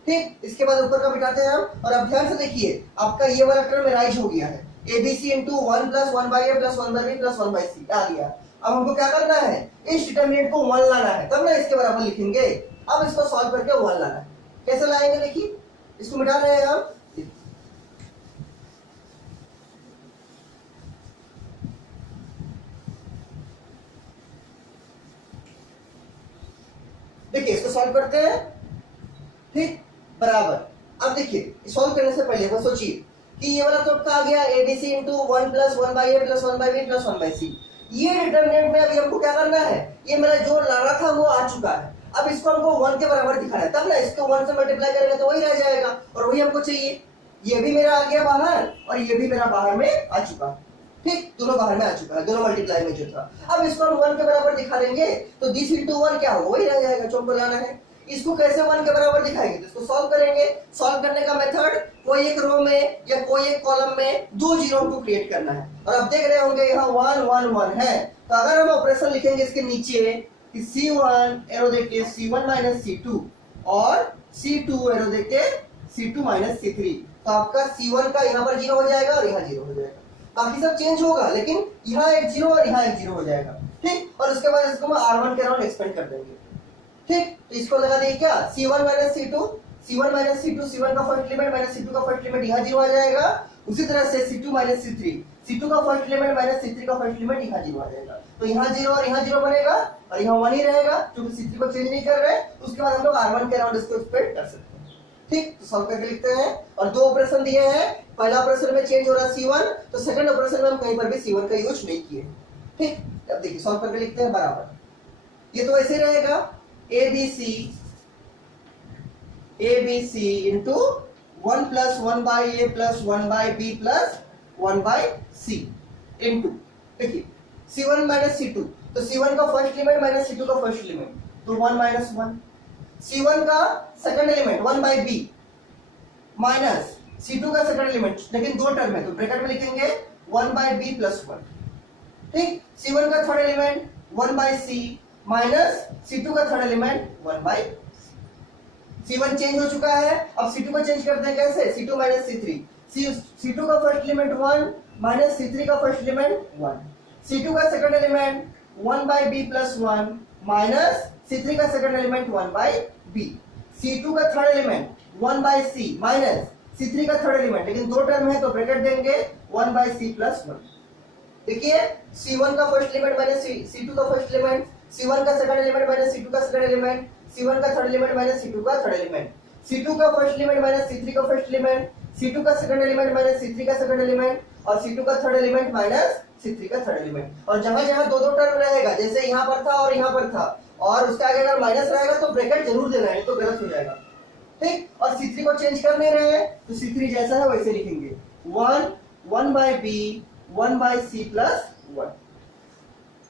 ठीक, इसके बाद ऊपर का बिठाते हैं हम, और अब ध्यान से देखिए, आपका ये वाला टर्म राइज हो गया है, ABC into 1 plus 1 by A plus 1 by B plus 1 by c आ गया। अब हमको क्या करना है, इस डिटरमिनेंट को 1 लाना है, तब ना इसके बराबर लिखेंगे। अब इसको सॉल्व करके 1 लाना है, कैसे लाएंगे, देखिए इसको मिटा रहे हैं हम। देखिए इसको सॉल्व करते हैं। ठीक, बराबर। अब देखिए सॉल्व करने से पहले वो सोचिए कि ये वाला तो आपका आ गया ABC into 1 plus 1 by A plus 1 by B plus 1 by c. ये डिटर्मिनेंट में अभी हमको क्या करना है, ये मेरा जो लड़ा था वो आ चुका है, अब इसको हमको 1 के बराबर दिखाना है, तब ना इसको 1 से मल्टीप्लाई करेंगे तो वही रह जाएगा और वही हमको चाहिए। ये भी मेरा आ गया बाहर और ये भी मेरा बाहर में आ चुका, ठीक, दोनों बाहर में आ चुका है, दोनों मल्टीप्लाई में जो था। अब इसको हम 1 के बराबर दिखा देंगे तो दिस इंटू 1 क्या होगा, वही रह जाएगा जो हमको लाना है। इसको कैसे 1 के बराबर दिखाएंगे, तो इसको सॉल्व करेंगे। सॉल्व करने का मेथड, कोई एक रो में या कोई एक कॉलम में दो जीरो को क्रिएट करना है। और अब देख रहे होंगे यहाँ 1 1 1 है, तो अगर हम ऑपरेशन लिखेंगे इसके नीचे कि C1 एरो देके C1 माइनस C2 और C2 एरो देके C2 माइनस C3, तो आपका C1 का यहाँ पर जीरो हो जाएगा और यहाँ जीरो हो जाएगा, बाकी सब चेंज होगा लेकिन यहाँ एक जीरो और यहाँ एक जीरो हो जाएगा, ठीक। और उसके बाद इसको हम R1 के अराउंड एक्सपेंड कर देंगे, ठीक। तो इसको लगा देंगे क्या, C1 minus C2, C1 minus C2, C1 का फर्स्ट एलिमेंट माइनस C2 का फर्स्ट एलिमेंट, यहाँ जीरो आ जाएगा। उसी तरह से C2 माइनस C3, C2 का फर्स्ट एलिमेंट माइनस C3 का फर्स्ट एलिमेंट, यहाँ जीरो आ जाएगा। तो यहाँ जीरो और यहाँ जीरो बनेगा और यहाँ 1 ही रहेगा क्योंकि C3 को चेंज नहीं कर रहे। उसके बाद हम लोग R1 के अराउंड इसको एक्सपेंड कर सकते हैं, ठीक। तो सॉल्व करके लिखते हैं और दो ऑपरेशन दिए हैं, पहला ऑपरेशन में चेंज हो रहा है C1, तो सेकंड ऑपरेशन में हम कहीं पर भी C1 का यूज नहीं किए, ठीक। अब देखिए सॉल्व करके लिखते हैं बराबर, ये तो ऐसे रहेगा ABC into 1 plus 1 by A plus 1 by B plus 1 by C into, देखिए C1 माइनस C2, तो C1 का फर्स्ट एलिमेंट माइनस C2 का फर्स्ट एलिमेंट, तो 1 माइनस 1, C1 का second element 1 by B minus C2 का सेकंड एलिमेंट, लेकिन दो term है तो ब्रैकेट में लिखेंगे 1 बाई बी प्लस 1, ठीक। C1 का third element 1 by C minus C2 का third element 1 by C1 change हो चुका है, अब C2 को चेंज करते हैं कैसे, C2 माइनस C3, C2 का फर्स्ट एलिमेंट 1 माइनस C3 का फर्स्ट एलिमेंट 1, C2 का second element 1 by B plus 1 minus C3 का second element 1 by B, C2 का third element 1 by C minus C3 का थर्ड एलिमेंट, लेकिन दो term है तो ब्रैकेट देंगे 1 बाई सी प्लस 1। देखिए C1 का फर्स्ट एलिमेंट माइनस C2 का फर्स्ट एलिमेंट, C1 का सेकंड एलिमेंट माइनस C2 का सेकंड एलिमेंट, C1 का थर्ड एलिमेंट माइनस C2 का थर्ड एलिमेंट, C2 का फर्स्ट एलिमेंट माइनस C3 का फर्स्ट एलिमेंट, C2 का सेकंड एलिमेंट माइनस C3 का second element और C2 का थर्ड एलिमेंट माइनस C3 का थर्ड एलिमेंट। और जहां जहां दो दो टर्म रहेगा, जैसे यहाँ पर था और यहाँ पर था, और उसके आगे अगर माइनस रहेगा तो ब्रैकेट जरूर देना है, तो गलत हो जाएगा, ठीक। और C3 को चेंज कर नहीं रहे हैं तो C3 जैसा है वैसे लिखेंगे 1 1 by B 1 by C plus 1,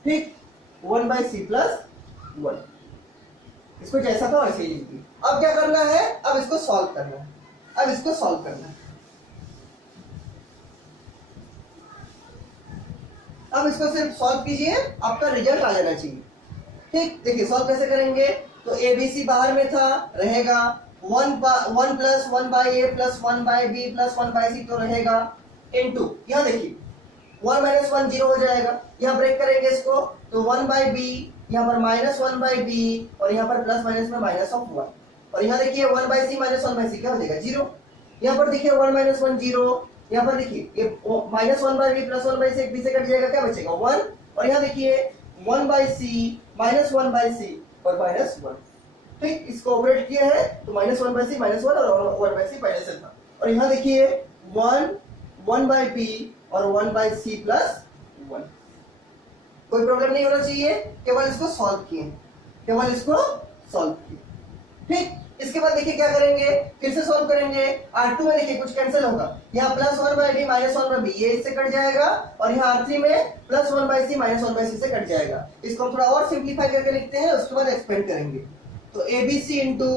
ठीक, 1 बाई सी प्लस 1, इसको जैसा था वैसे ही लिखिए। अब क्या करना है, अब इसको सॉल्व करना है, अब इसको सॉल्व करना है, अब इसको सिर्फ सॉल्व कीजिए, आपका रिजल्ट आ जाना चाहिए, ठीक। देखिए सॉल्व कैसे करेंगे, तो ABC बाहर में था, रहेगा 1 plus 1 by A plus 1 by B plus 1 by c, तो रहेगा इनटू, यहाँ देखिए 1 माइनस 1 जीरो हो जाएगा, यहाँ ब्रेक करेंगे इसको तो 1 बाई बी, यहाँ पर माइनस 1 बाई बी और यहाँ पर प्लस माइनस में माइनस ऑफ 1, और यहाँ देखिए 1 बाई सी माइनस 1 बाई सी क्या हो जाएगा, जीरो। यहाँ पर देखिए 1 माइनस 1 जीरो, यहाँ पर देखिए ये minus 1 by B plus 1 by c एक बी से कट जाएगा, क्या बचेगा 1, और यहाँ देखिए 1 by C minus 1 by c और माइनस 1, ठीक। इसको ऑपरेट किया है तो माइनस 1 बाई सी माइनस 1 और 1 बाई सी पहले से था, और यहाँ देखिए 1 बाई बी और 1 बाई सी प्लस 1, कोई प्रॉब्लम नहीं होना चाहिए, केवल इसको सॉल्व किए, केवल इसको सॉल्व किए, ठीक। इसके बाद देखिए क्या करेंगे, फिर से सॉल्व करेंगे, R2 में देखिए कुछ कैंसिल होगा, यहाँ plus 1 by d minus 1 by b ये इससे कट जाएगा, और यहाँ R3 में plus 1 by C minus 1 by c से कट जाएगा। इसको हम थोड़ा और सिंप्लीफाई करके लिखते हैं, उसके बाद एक्सपेंड करेंगे, तो ABC into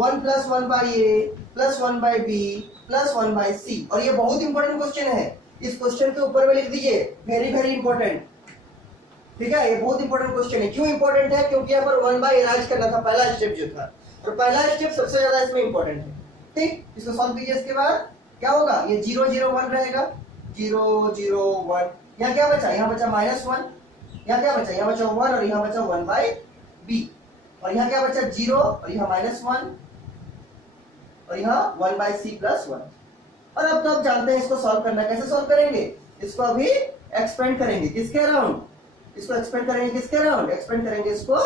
1 plus 1 by A plus 1 by B plus 1 by c, और ये बहुत इंपॉर्टेंट क्वेश्चन है, इस क्वेश्चन के ऊपर में लिख दीजिए वेरी वेरी इंपॉर्टेंट, ठीक है। ये बहुत इंपॉर्टेंट क्वेश्चन है, क्यों इंपॉर्टेंट है, क्योंकि यहाँ पर 1 बाई इलाज करना था, पहला स्टेप जो था, और पहला स्टेप सबसे ज्यादा इसमें इंपॉर्टेंट है, ठीक। इसको सॉल्व कीजिए, इसके बाद क्या होगा, ये 0 0 1 रहेगा, 0 0 1, यहाँ क्या बचा, यहाँ बचा माइनस 1, यहाँ क्या बचा, यहाँ बचा 1 और यहाँ बचा 1 बाई बी, और यहाँ क्या बचा 0 और यहाँ माइनस 1 और यहाँ 1 बाई सी प्लस 1। और अब तो आप जानते हैं इसको सॉल्व करना, कैसे सॉल्व करेंगे, इसको अभी एक्सपेंड करेंगे किसके अराउंड, इसको एक्सपेंड करेंगे किसके अराउंड, एक्सपेंड करेंगे इसको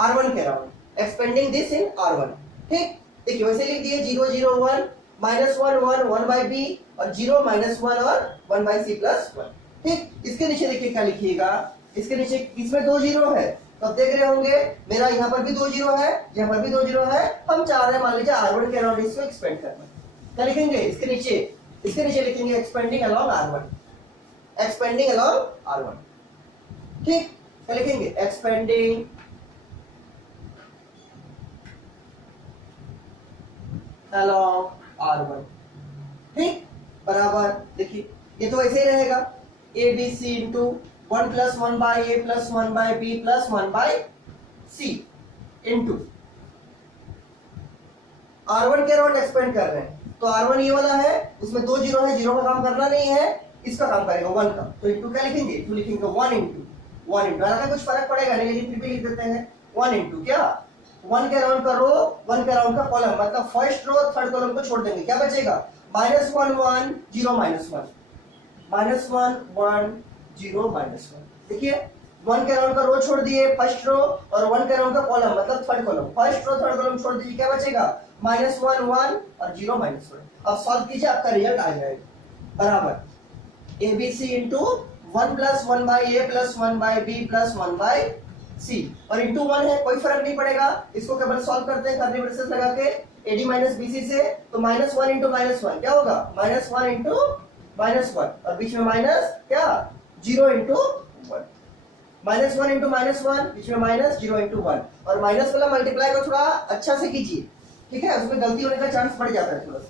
R1 के around, expanding this in R1, ठीक। देखिए वैसे लिख दिए 0 0 1 माइनस 1 1 1 बाई बी और 0 माइनस 1 और 1 बाई सी प्लस 1, ठीक। इसके नीचे देखिए क्या लिखिएगा, इसके नीचे इसमें 2 जीरो है, तो अब देख रहे होंगे मेरा यहाँ पर भी 2 जीरो है, यहाँ पर भी 2 जीरो है। हम चाह रहे हैं मान लीजिए R1 के अराउंड इसको एक्सपेंड करना। क्या लिखेंगे इसके नीचे? इसके नीचे लिखेंगे expanding along R1, expanding along R1। ठीक, क्या लिखेंगे? Expanding along R1। ठीक, बराबर देखिए ये तो ऐसे ही रहेगा, A B C into 1 + 1 by A + 1 by B + 1 by C into R1 के अराउंड एक्सपेंड कर रहे हैं, तो R1 ये वाला है, उसमें 2 जीरो है, जीरो का काम करना नहीं है, इसका काम करेगा 1 का, तो इंटू क्या लिखेंगे? तो लिखेंगे 1 इंटू 1 इंटू, हालांकि कुछ फर्क पड़ेगा नहीं, लेकिन फिर भी लिख देते हैं 1 इंटू क्या 1 के अराउंड का रो, 1 के अराउंड का कॉलम, मतलब फर्स्ट रो थर्ड कॉलम को छोड़ देंगे, क्या बचेगा? -1 1 0 -1 -1 1 0 -1। देखिए 1 के अराउंड का रो छोड़ दिए फर्स्ट रो, और 1 के अराउंड का कॉलम मतलब third column, first row third column छोड़ दीजिए, क्या बचेगा? -1 1 और 0 -1। अब सॉल्व कीजिए, आपका रिजल्ट आ जाएगा बराबर a B C into 1 + 1 by A + 1 by B + 1 by c, और इंटू 1 है, कोई फर्क नहीं पड़ेगा, इसको केवल सॉल्व करते हैं कर्ली ब्रेसेस लगा के AD - BC से, तो -1 इंटू -1 क्या होगा? -1 इंटू -1, और बीच में माइनस क्या 0 इंटू 1, -1 इंटू -1 बीच में माइनस 0 इंटू 1, और माइनस वाला मल्टीप्लाई को थोड़ा अच्छा से कीजिए, ठीक है, उसमें गलती होने का चांस बढ़ जाता है थोड़ा सा।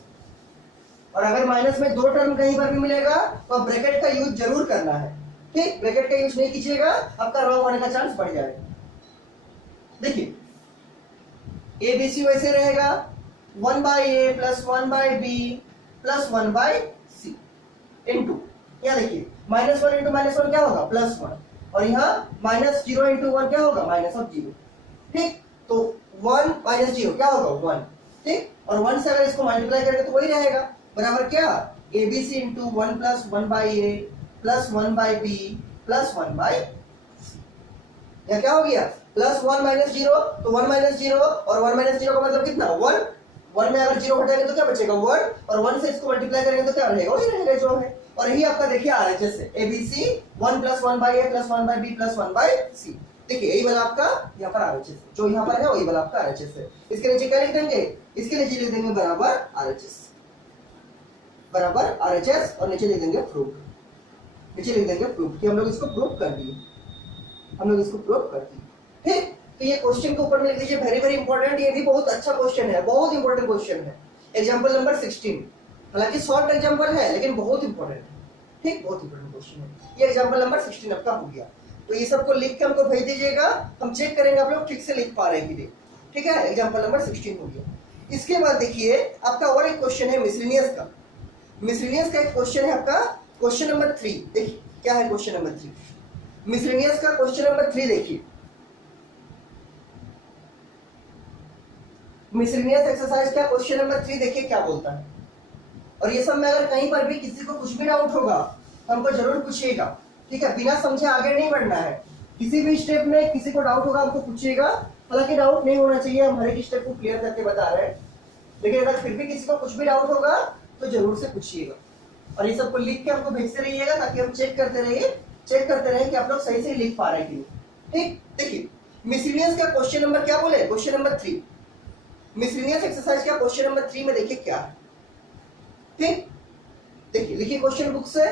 और अगर माइनस में 2 टर्म कहीं पर भी मिलेगा तो ब्रैकेट का यूज जरूर करना है, ठीक, ब्रैकेट का यूज नहीं कीजिएगा, आपका रॉन्ग होने का चांस बढ़ जाएगा। देखिए ABC वैसे रहेगा 1 by A + 1 by B + 1 by C into, क्या देखिए -1 इंटू -1 क्या होगा? +1, और यहाँ -0 इंटू 1 क्या होगा? -0। ठीक, तो 1 - 0 क्या होगा? 1। ठीक, और 1 से अगर इसको मल्टीप्लाई करेंगे तो वही रहेगा, बराबर क्या ABC into 1 + 1 by A + 1 by B + 1 by सी। यह क्या हो गया? +1 - 0, तो 1 - 0, और 1 - 0 का मतलब कितना? 1। 1 में अगर 0 हटाएंगे तो क्या बचेगा? 1, और 1 से इसको मल्टीप्लाई करेंगे तो क्या रहेगा? वही रहेगा जो है, और यही आपका देखिए RHS है, ABC 1 + 1 by A + 1 by B + 1 by सी। देखिए यही वाला आपका यहाँ पर RHS है, जो यहाँ पर है वही वाला आपका RHS है। इसके नीचे क्या लिख देंगे? इसके नीचे लिख देंगे बराबर RHS, बराबर RHS, और नीचे लिख देंगे प्रूफ, नीचे लिख देंगे प्रूफ, कि हम लोग इसको प्रूफ कर दिए, हम लोग इसको प्रूफ कर दिए। ठीक, तो ये क्वेश्चन के ऊपर में लिख दीजिए, वेरी वेरी इंपॉर्टेंट, ये भी बहुत अच्छा क्वेश्चन है, बहुत इंपॉर्टेंट क्वेश्चन है, एग्जांपल नंबर 16। हालांकि शॉर्ट एग्जांपल है लेकिन बहुत इंपॉर्टेंट है, ठीक, बहुत इंपॉर्टेंट क्वेश्चन है। ये एग्जांपल नंबर 16 आपका हो गया, तो ये सबको लिख के हमको भेज दीजिएगा, हम चेक करेंगे आप लोग ठीक से लिख पा रहे हैं कि नहीं। ठीक है, एग्जांपल नंबर 16 हो गया। इसके बाद देखिए आपका और एक क्वेश्चन है मिसलेनियस का, मिसलेनियस का एक क्वेश्चन है आपका, क्वेश्चन नंबर 3। देखिए क्या है क्वेश्चन नंबर 3, मिसलेनियस का क्वेश्चन नंबर 3। देखिए मिसलेनियस एक्सरसाइज का क्वेश्चन नंबर 3 देखिए क्या बोलता है। और ये सब में अगर कहीं पर भी किसी को कुछ भी डाउट होगा तो हमको जरूर पूछिएगा, ठीक है, बिना समझे आगे नहीं बढ़ना है। किसी भी स्टेप में किसी को डाउट होगा हमको पूछिएगा, हालांकि डाउट नहीं होना चाहिए, हम हर एक स्टेप को क्लियर करके बता रहे हैं, लेकिन अगर फिर भी किसी को कुछ भी डाउट होगा तो जरूर से पूछिएगा, और ये सबको लिख के हमको भेजते रहिएगा ताकि हम चेक करते रहे कि आप लोग सही से लिख पा रहे हैं कि नहीं। ठीक, देखिए मिसलेनियस का क्वेश्चन नंबर क्या बोले? क्वेश्चन नंबर 3, मिसलेनियस एक्सरसाइज का क्वेश्चन नंबर 3 में देखिए क्या है। ठीक, देखिए लिखिए क्वेश्चन बुक से,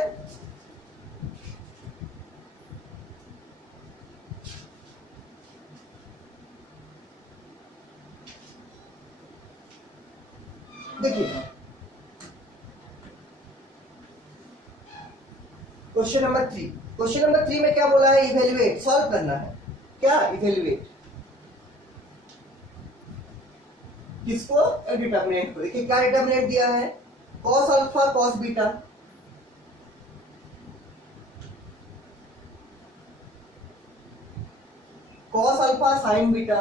देखिए क्वेश्चन नंबर 3, क्वेश्चन नंबर 3 में क्या बोला है? इवेल्युएट, सॉल्व करना है। क्या? इवेल्युएट किसको? डिटरमिनेंट को। देखिए क्या डिटरमिनेंट दिया है? cos alpha cos beta, cos alpha sin beta,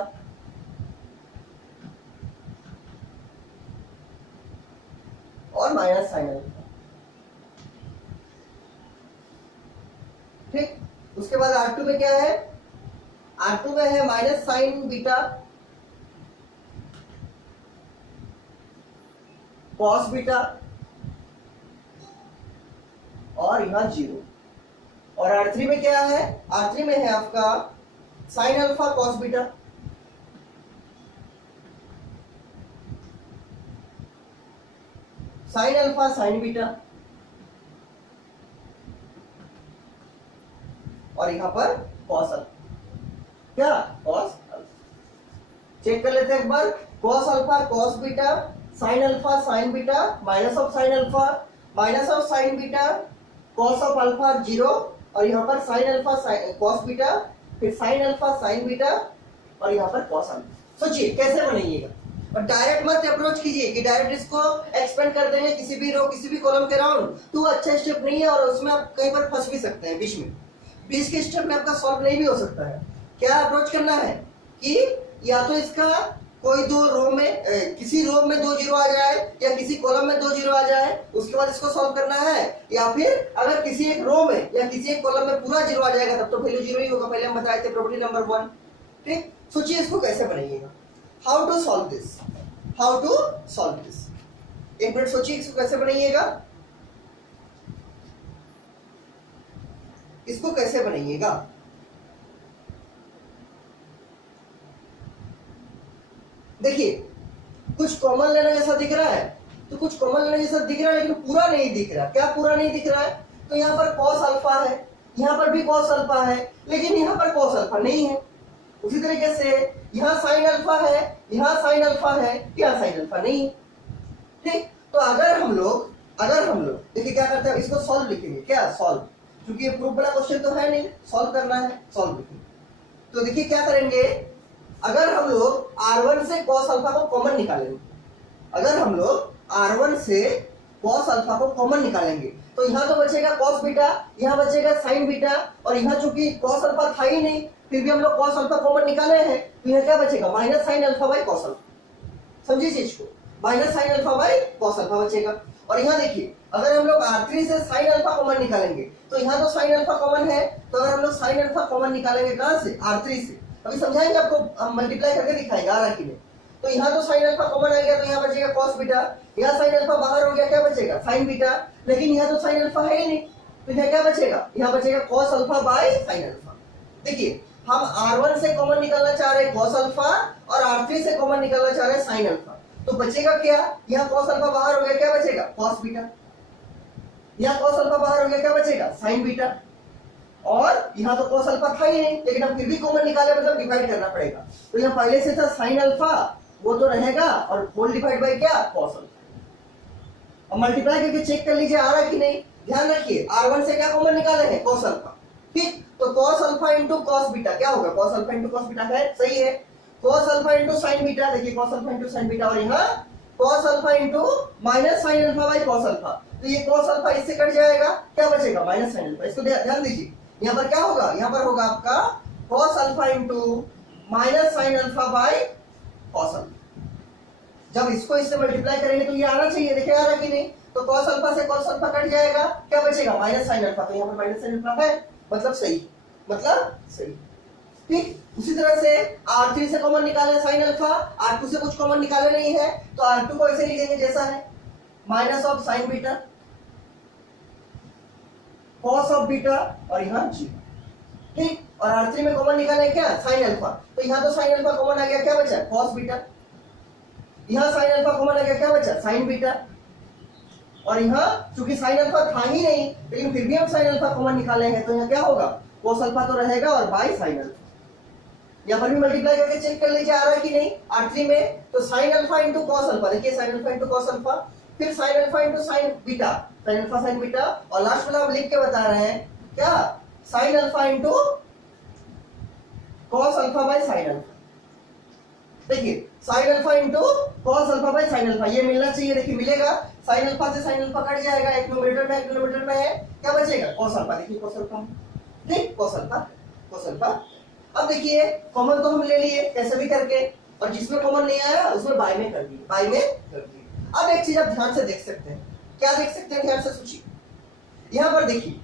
और माइनस sin अल्फा। ठीक, उसके बाद R2 में क्या है? R2 में है minus sin beta cos beta, और यहां 0। और R3 में क्या है, R3 में है आपका sine alpha cos beta, sine alpha sine beta, और यहां पर कॉस अल्फा, क्या कॉस अल्फा। चेक कर लेते हैं एक बार, cos alpha cos beta, sine alpha sine beta, minus of sine alpha minus of sine beta, cos of alpha 0, और यहाँ पर साइन अल्फा कॉस बीटा, फिर साइन अल्फा साइन बीटा, और यहाँ पर कॉस अल्फा। सोचिए कैसे बनाइएगा, और डायरेक्ट मत अप्रोच कीजिए कि डायरेक्ट इसको एक्सपेंड कर देंगे किसी भी रो किसी भी कॉलम के राउंड, तो अच्छा स्टेप नहीं है, और उसमें आप कहीं पर फंस भी सकते हैं बीच के स्टेप में आपका सॉल्व नहीं भी हो सकता है। क्या अप्रोच करना है कि या तो इसका कोई दो रो में किसी रो में 2 जीरो आ जाए, या किसी कॉलम में 2 जीरो आ जाए, उसके बाद इसको सॉल्व करना है, या फिर अगर किसी एक रो में या किसी एक कॉलम में पूरा जीरो आ जाएगा तब तो वैल्यू जीरो ही होगा, पहले हम बताए थे प्रॉपर्टी नंबर 1। ठीक, सोचिए इसको कैसे बनाइएगा, how to solve this, how to solve this. एक मिनट सोचिए इसको कैसे बनाइएगा, इसको कैसे बनाइएगा। देखिए कुछ कॉमन लेना जैसा दिख रहा है, तो कुछ कॉमन लेना जैसा दिख रहा है, लेकिन पूरा नहीं दिख रहा। क्या पूरा नहीं दिख रहा है, तो यहाँ पर कॉस अल्फा है, यहाँ पर भी कॉस अल्फा है, लेकिन यहाँ पर कॉस अल्फा नहीं है। उसी तरीके से यहाँ साइन अल्फा है, यहाँ साइन अल्फा है, यहाँ साइन अल्फा नहीं है। ठीक, तो अगर हम लोग देखिए क्या करते हैं, इसको सॉल्व लिखेंगे, क्या सॉल्व, क्योंकि ये प्रूफ वाला क्वेश्चन तो है नहीं, सॉल्व करना है, सॉल्व लिखेंगे। तो देखिए क्या करेंगे, अगर हम लोग R1 से cos अल्फा को कॉमन निकालेंगे, अगर हम लोग R1 से cos अल्फा को कॉमन निकालेंगे, तो यहाँ तो बचेगा cos बीटा, यहाँ बचेगा sin बीटा, और यहाँ चूंकि cos अल्फा था ही नहीं, फिर भी हम लोग cos अल्फा कॉमन निकाले हैं, तो यहाँ क्या बचेगा, minus sine alpha by cos alpha. समझिए चीज को, minus sine alpha by cos alpha बचेगा। और यहाँ देखिए अगर हम लोग R3 से साइन अल्फा कॉमन निकालेंगे, तो यहाँ तो साइन अल्फा कॉमन है, तो अगर हम लोग साइन अल्फा कॉमन निकालेंगे कहां से, R3 से, अभी समझाएंगे आपको, हम मल्टीप्लाई करके दिखाएगा आ रहा कि नहीं। तो यहाँ तो साइन अल्फा कॉमन आ गया, तो यहाँ बचेगा कॉस बीटा, यहाँ साइन अल्फा बाहर हो गया, क्या बचेगा साइन बीटा, लेकिन यहाँ तो साइन अल्फा है ही नहीं, तो यहाँ क्या बचेगा, यहाँ बचेगा cos alpha by sine alpha. देखिए हम R1 से कॉमन निकालना चाह रहे हैं कॉस अल्फा, और R3 से कॉमन निकालना चाह रहे हैं साइन अल्फा, तो बचेगा क्या, यहाँ कॉस अल्फा बाहर हो गया, क्या बचेगा कॉस बीटा, यहाँ कॉस अल्फा बाहर हो गया, क्या बचेगा साइन बीटा, और यहाँ तो cos अल्फा था ही नहीं, लेकिन हम फिर भी कॉमन निकाले, मतलब डिवाइड करना पड़ेगा। तो यहाँ पहले से था sin अल्फा, वो तो रहेगा, और होल डिवाइड बाय क्या, cos अल्फा। अब मल्टीप्लाई करके चेक कर लीजिए आ रहा है कि नहीं। ध्यान रखिए R1 से क्या कॉमन निकाले हैं, cos अल्फा। ठीक, तो cos alpha into cos beta क्या होगा, cos alpha into cos beta है, सही है। cos alpha into sin beta, देखिए cos alpha into sin beta, और यहाँ cos alpha into minus sin alpha by cos alpha, तो ये cos अल्फा इससे कट जाएगा, क्या बचेगा माइनस sin अल्फा। इसको ध्यान दीजिए, यहाँ पर क्या होगा, यहाँ पर होगा आपका cos alpha into minus sine alpha by cos alpha. जब इसको इससे मल्टीप्लाई करेंगे तो ये आना चाहिए, देखिए आ रहा कि नहीं, तो cos अल्फा से cos अल्फा कट जाएगा, क्या बचेगा माइनस साइन अल्फा, तो यहाँ पर माइनस साइन अल्फा है, मतलब सही, मतलब सही। ठीक, उसी तरह से R3 से कॉमन निकाले साइन अल्फा, R2 से कुछ कॉमन निकाले नहीं है, तो R2 को ऐसे लिखेंगे जैसा है, minus of sine beta cos of beta, और यहाँ जी। ठीक, और R3 में कॉमन निकाले क्या, साइन अल्फा, तो यहाँ तो साइन अल्फा कॉमन आ गया, क्या बचा cos बीटा, यहाँ साइन अल्फा कॉमन आ गया, क्या बचा साइन बीटा, और यहाँ चूंकि साइन अल्फा था ही नहीं, लेकिन फिर भी हम साइन अल्फा कॉमन निकाले हैं, तो यहाँ क्या होगा cos अल्फा तो रहेगा, और बाय साइन अल्फा। यहाँ पर भी मल्टीप्लाई करके चेक कर लीजिए आ रहा है कि नहीं। R3 में तो sine alpha into cos alpha, देखिए sine alpha into cos alpha, फिर sine alpha into sine beta, sine alpha sine beta, और लास्ट वाला हम लिख के बता रहे हैं क्या, sine alpha into cos alpha by sine alpha. देखिए sine alpha into cos alpha by sine alpha, ये मिलना चाहिए, देखिए मिलेगा, साइन अल्फा से साइन अल्फा कट जाएगा, एक न्यूमरेटर में एक डिनोमिनेटर में है, क्या बचेगा cos अल्फा, देखिए cos अल्फा। ठीक, cos अल्फा cos अल्फा। अब देखिए कॉमन तो हम ले लिए कैसे भी करके, और जिसमें कॉमन नहीं आया उसमें बाय में कर दिए, बाय में कर दिए। अब एक चीज आप ध्यान से देख सकते हैं, क्या देख सकते हैं, ध्यान से सोचिए, यहाँ पर देखिए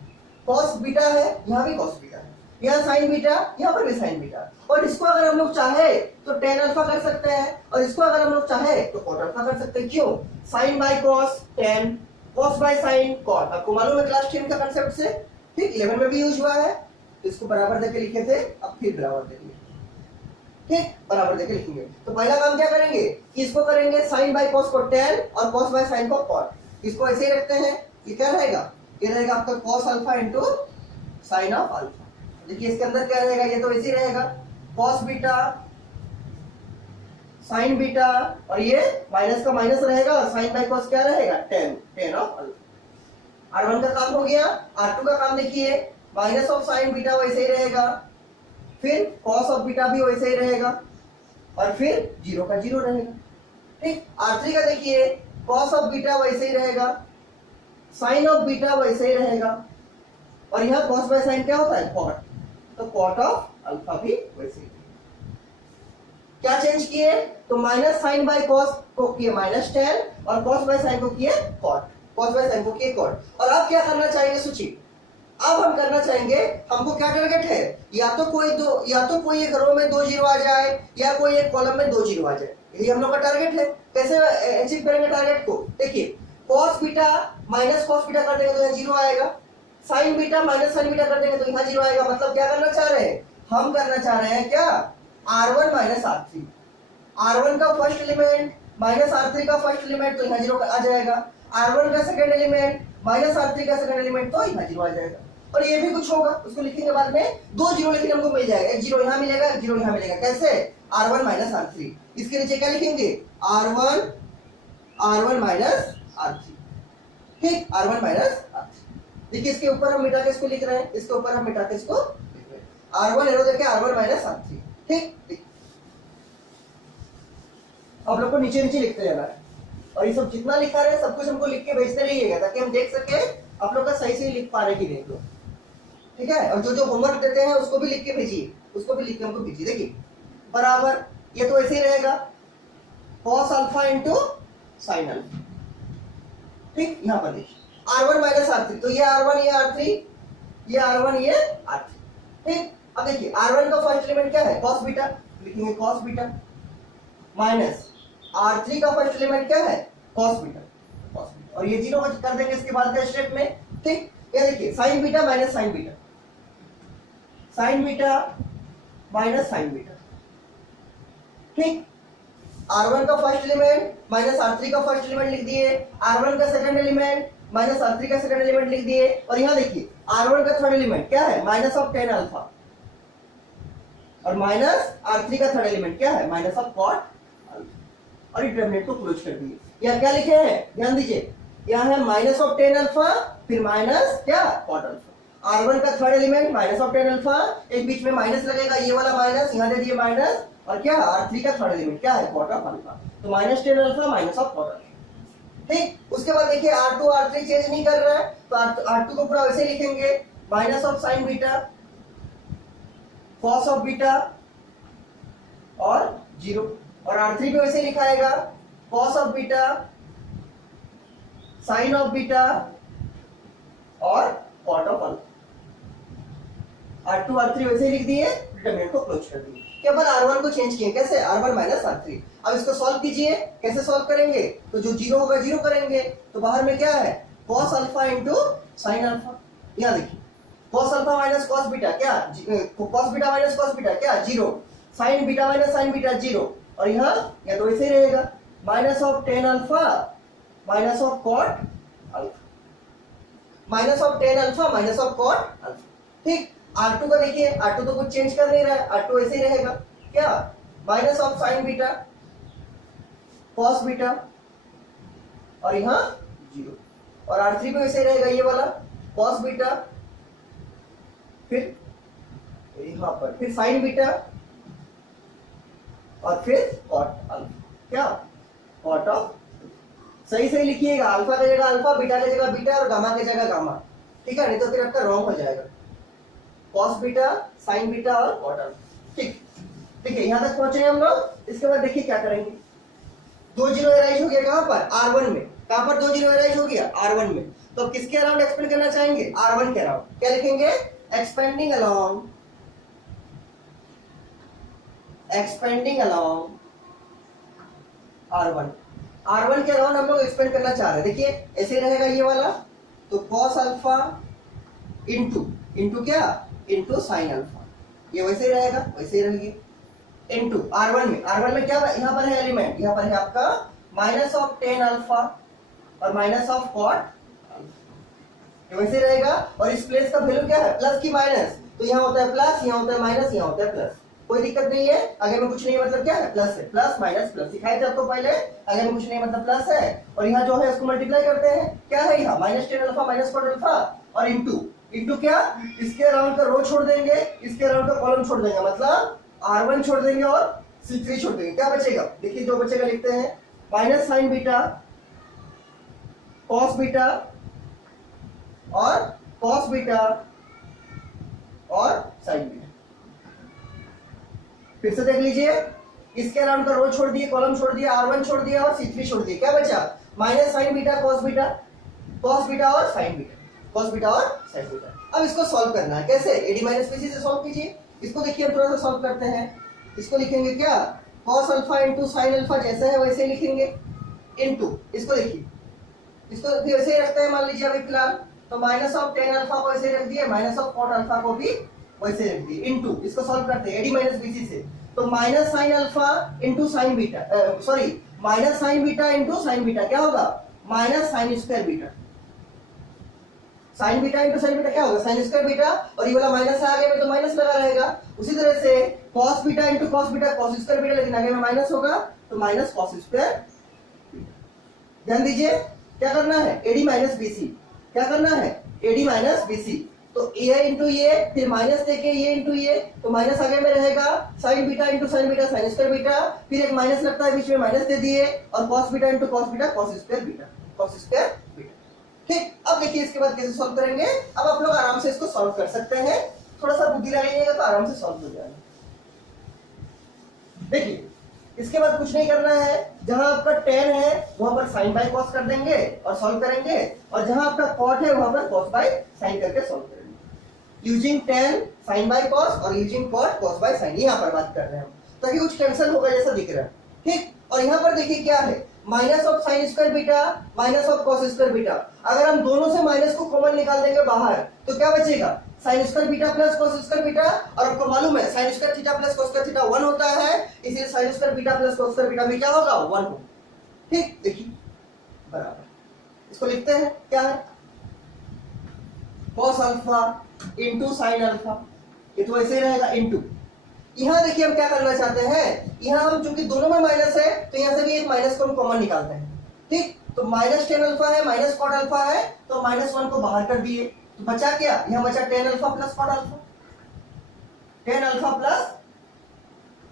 cos बीटा है, यहाँ भी cos बीटा है, यहाँ साइन बीटा, यहाँ पर भी साइन बीटा, और इसको अगर हम लोग चाहे तो tan अल्फा कर सकते हैं, और इसको अगर हम लोग चाहे तो cot अल्फा कर सकते हैं। क्यों, sine by cos tan, cos by sine cot, आपको मालूम है क्लास 10 का कंसेप्ट से। ठीक, 11 में भी यूज हुआ है, तो इसको बराबर देके लिखे थे, अब फिर बराबर देंगे। ठीक, बराबर देके लिखेंगे। तो पहला काम क्या करेंगे कि इसको करेंगे साइन बाय कॉस को tan और कॉस बाय साइन को कॉट। इसको ऐसे ही रखते हैं, ये क्या रहेगा, ये रहेगा आपका cos alpha into sign of alpha. देखिए इसके अंदर क्या रहेगा, ये तो ऐसे ही रहेगा कॉस बीटा साइन बीटा, और ये माइनस का माइनस रहेगा और साइन बाय कॉस क्या रहेगा, tan ऑफ अल्फा। R1 का काम हो गया। R2 का काम देखिए, माइनस ऑफ साइन बीटा वैसे ही रहेगा, फिर कॉस ऑफ बीटा भी वैसे ही रहेगा, और फिर जीरो का जीरो रहेगा। ठीक, R3 का देखिए, कॉस ऑफ बीटा वैसे ही रहेगा, साइन ऑफ बीटा वैसे ही रहेगा, और यहाँ कॉस बाय साइन क्या होता है, कॉट, तो कॉट ऑफ अल्फा भी वैसे ही। क्या चेंज किए, तो माइनस साइन बाय कॉस को किए माइनस tan और कॉस बाय साइन को किए कॉट, कॉस बाय साइन को किए कॉट। और आप क्या करना चाहेंगे सूची, अब हम करना चाहेंगे, हमको क्या टारगेट है, या तो कोई एक रो में 2 जीरो आ जाए, या कोई एक कॉलम में 2 जीरो आ जाए, यही हम लोग का टारगेट है। कैसे अचीव करेंगे टारगेट को, देखिए cos beta minus cos beta कर देंगे तो यहाँ जीरो आएगा, sign beta minus sine beta कर देंगे तो यहाँ जीरो आएगा। मतलब क्या करना चाह रहे हैं, हम करना चाह रहे हैं क्या, R1 माइनस R3, R1 का फर्स्ट एलिमेंट माइनस R3 का फर्स्ट एलिमेंट तो यहाँ जीरो आ जाएगा, R1 का सेकंड एलिमेंट माइनस R3 का सेकंड एलिमेंट तो यहाँ जीरो आ जाएगा। और ये भी कुछ होगा, उसको लिखेंगे बाद में, 2 जीरो लेकिन हमको मिल जाएगा, एक जीरो यहाँ मिलेगा, एक जीरो यहाँ मिलेगा। कैसे, R1 माइनस R3, इसके नीचे क्या लिखेंगे, R1 माइनस R3। ठीक, R1 माइनस R3। देखिए इसके ऊपर हम मिटा के इसको लिख रहे हैं, इसके ऊपर हम मिटा के इसको लिख रहे हैं, R1 एरो देके R1 माइनस R3। ठीक, अब लोग को नीचे नीचे लिखते जाना है, और ये सब जितना लिखा रहे सब कुछ हमको लिख के भेजते रहिएगा, ताकि हम देख सके आप लोग का सही से लिख पा रहे कि नहीं लोग। ठीक है, और जो जो होमवर्क देते हैं उसको भी लिख के भेजिए, उसको भी लिख के हमको भेजिए। देखिए बराबर, ये तो ऐसे ही रहेगा cos alpha into sine alpha. ठीक, यहाँ पर देखिए R1 माइनस R3, तो ये R1 ये R3, ये R1 ये R3। ठीक, अब देखिए R1 का फर्स्ट एलिमेंट क्या है, cos बीटा, लिखेंगे cos बीटा, माइनस R3 का फर्स्ट एलिमेंट क्या है, cos बीटा, और ये जीरो कर देंगे इसके बाद के स्टेप में। ठीक, ये देखिए sign beta minus sine beta, sign beta minus sine beta. ठीक, R1 का फर्स्ट एलिमेंट माइनस R3 का फर्स्ट एलिमेंट लिख दिए, R1 का सेकंड एलिमेंट माइनस R3 का सेकंड एलिमेंट लिख दिए, और यहाँ देखिए R1 का थर्ड एलिमेंट क्या है, माइनस ऑफ tan अल्फा, और माइनस R3 का थर्ड एलिमेंट क्या है, माइनस ऑफ कॉट अल्फा, और डिटरमिनेंट को क्लोज कर दिए। यहाँ क्या लिखे हैं, ध्यान दीजिए, यहाँ है माइनस ऑफ tan अल्फा, फिर माइनस क्या, कॉट अल्फा। R1 का third element minus of tan alpha, एक बीच में माइनस लगेगा, ये वाला माइनस, यहाँ दे दिए माइनस, और क्या R3 का थर्ड एलिमेंट क्या है, कॉट ऑफ अल्फा, तो minus tan alpha minus of cot alpha. ठीक, उसके बाद देखिए R2 R3 चेंज नहीं कर रहा है, तो R2 को पूरा वैसे लिखेंगे, minus of sine beta cos of beta और जीरो, और R3 भी वैसे लिखाएगा, cos of beta sine of beta और cot of alpha. R2 R3 वैसे लिख दिए, डिटरमिनेंट को क्लोज कर दिए, केवल R1 को चेंज किए। कैसे, R1 माइनस R3। अब इसको सॉल्व कीजिए, कैसे सॉल्व करेंगे, तो जो जीरो होगा जीरो करेंगे, तो बाहर में क्या है, cos alpha into sine alpha. यहाँ देखिए cos alpha minus cos beta क्या, cos beta minus cos beta क्या, zero, sine beta minus sine beta zero, और यहाँ या तो ऐसे ही रहेगा, minus of tan alpha minus of cot alpha, minus of tan alpha minus of cot alpha. ठीक, R2 का देखिए, R2 तो कुछ चेंज कर नहीं रहा है, R2 ऐसे ही रहेगा क्या, minus of sine beta cos beta, और यहाँ जीरो, और R3 भी वैसे ही रहेगा, ये वाला cos बीटा, फिर यहाँ पर फिर साइन बीटा, और फिर कॉट अल्फा, क्या, कॉट ऑफ। सही सही लिखिएगा, अल्फा की जगह अल्फा, बीटा की जगह बीटा, और गामा की जगह गामा। ठीक है, नहीं तो फिर आपका रॉन्ग हो जाएगा, कॉस बीटा साइन बीटा और कॉट अल्फा। ठीक, ठीक है, यहां तक पहुंचे हम लोग। इसके बाद देखिए क्या करेंगे, 2 जीरो अराइज हो गया कहां पर, R1 में, कहां पर 2 जीरो अराइज हो गया, R1 में। तो किसके अराउंड एक्सपेंड करना चाहेंगे, R1 के अराउंड। क्या लिखेंगे, एक्सपेंडिंग अलोंग R1 के अराउंड हम लोग एक्सपेंड करना चाह रहे हैं। देखिए ऐसे रहेगा ये वाला, तो cos अल्फा इंटू इंटू क्या, इंटू साइन अल्फा, ये वैसे ही रहेगा, वैसे ही रहेगी। इंटू R1 में क्या यहाँ पर है एलिमेंट, यहाँ पर है आपका माइनस ऑफ टेन अल्फा और माइनस ऑफ कॉट, ये वैसे रहेगा। और इस प्लेस का वैल्यू क्या है, प्लस की माइनस, तो यहाँ होता है प्लस, यहाँ होता है माइनस, यहाँ होता है प्लस, कोई दिक्कत नहीं है। आगे में कुछ नहीं मतलब क्या है, प्लस है, प्लस माइनस प्लस सिखाए थे आपको पहले, आगे में कुछ नहीं मतलब प्लस है। और यहाँ जो है उसको मल्टीप्लाई करते हैं, क्या है यहाँ minus tan alpha minus cot alpha और इंटू इंटू क्या, इसके अराउंड का रो छोड़ देंगे, इसके अराउंड का कॉलम छोड़ देंगे, मतलब R1 छोड़ देंगे और C3 छोड़ देंगे, क्या बचेगा, देखिए जो बचेगा लिखते हैं minus sine beta cos beta और कॉस बीटा और साइन बीटा। फिर से देख लीजिए, इसके अराउंड का रो छोड़ दिए, कॉलम छोड़ दिया, R1 छोड़ दिया और C3 छोड़ दिया, क्या बचा minus sine beta cos beta और साइन बीटा, कॉस बीटा और साइन बीटा। अब इसको सॉल्व करना है, कैसे, एडी माइनस बीसी से सॉल्व कीजिए। इसको देखिए हम थोड़ा सा सॉल्व करते हैं, इसको लिखेंगे क्या, cos alpha into sine alpha जैसा है वैसे ही लिखेंगे, इंटू इसको देखिए, इसको भी वैसे ही रखते हैं मान लीजिए अभी फिलहाल, तो माइनस ऑफ टेन अल्फा को वैसे रख दिए, माइनस ऑफ कॉट अल्फा को भी वैसे रख दिए, इंटू इसको सॉल्व करते हैं एडी माइनस बीसी से, तो minus sign alpha into sine beta, sorry minus sine beta into sine beta क्या होगा, minus sine square beta, sign beta into sine beta क्या होगा, साइन स्क्वायर बीटा, और ये वाला माइनस है आगे में तो माइनस लगा रहेगा। उसी तरह से cos beta into cos beta cos square beta, लेकिन आगे में माइनस होगा तो माइनस कॉस स्क्वायर। ध्यान दीजिए क्या करना है, एडी माइनस बीसी, क्या करना है एडी माइनस बीसी, तो ये इंटू ये, फिर माइनस देके ये इंटू ये, तो माइनस आगे में रहेगा sign beta into sine beta sign square beta, फिर एक माइनस लगता है बीच में माइनस दे दिए, और cos beta into cos beta cos square beta, cos square beta. ठीक, अब देखिए इसके बाद कैसे सॉल्व करेंगे। अब आप लोग आराम से इसको सॉल्व कर सकते हैं, थोड़ा सा बुद्धि लगाइएगा तो आराम से सॉल्व हो जाएगा। देखिए इसके बाद कुछ नहीं करना है, जहां आपका tan है वहां पर sin बाय cos कर देंगे और सॉल्व करेंगे, और जहां आपका cot है वहां पर cos बाय sin करके सॉल्व करेंगे, using tan sin by cos और using cot cos by sin, यहां पर बात कर रहे हैं हम, ताकि कुछ कैंसिल होगा जैसा दिख रहा है। ठीक, और यहां पर देखिए क्या है, minus of sign square beta minus of cos square beta, अगर हम दोनों से माइनस को कॉमन निकाल देंगे बाहर तो क्या बचेगा, sign square beta plus cos square beta, और आपको मालूम है sine square theta plus cos square theta 1 होता है, इसलिए sign square beta plus cos square beta भी क्या होगा 1 होगा। ठीक, देखिए बराबर, इसको लिखते हैं क्या है, cos alpha into sine alpha, ये तो ऐसे ही रहेगा, इंटू यहां देखिए हम क्या करना चाहते हैं, यहां हम चूंकि दोनों में माइनस है तो यहां से भी एक माइनस को हम कॉमन निकालते हैं। ठीक, तो माइनस टेन अल्फा है माइनस कॉट अल्फा है, तो माइनस 1 को बाहर कर दिए, तो बचा क्या, यहां बचा tan alpha plus cot alpha, tan alpha plus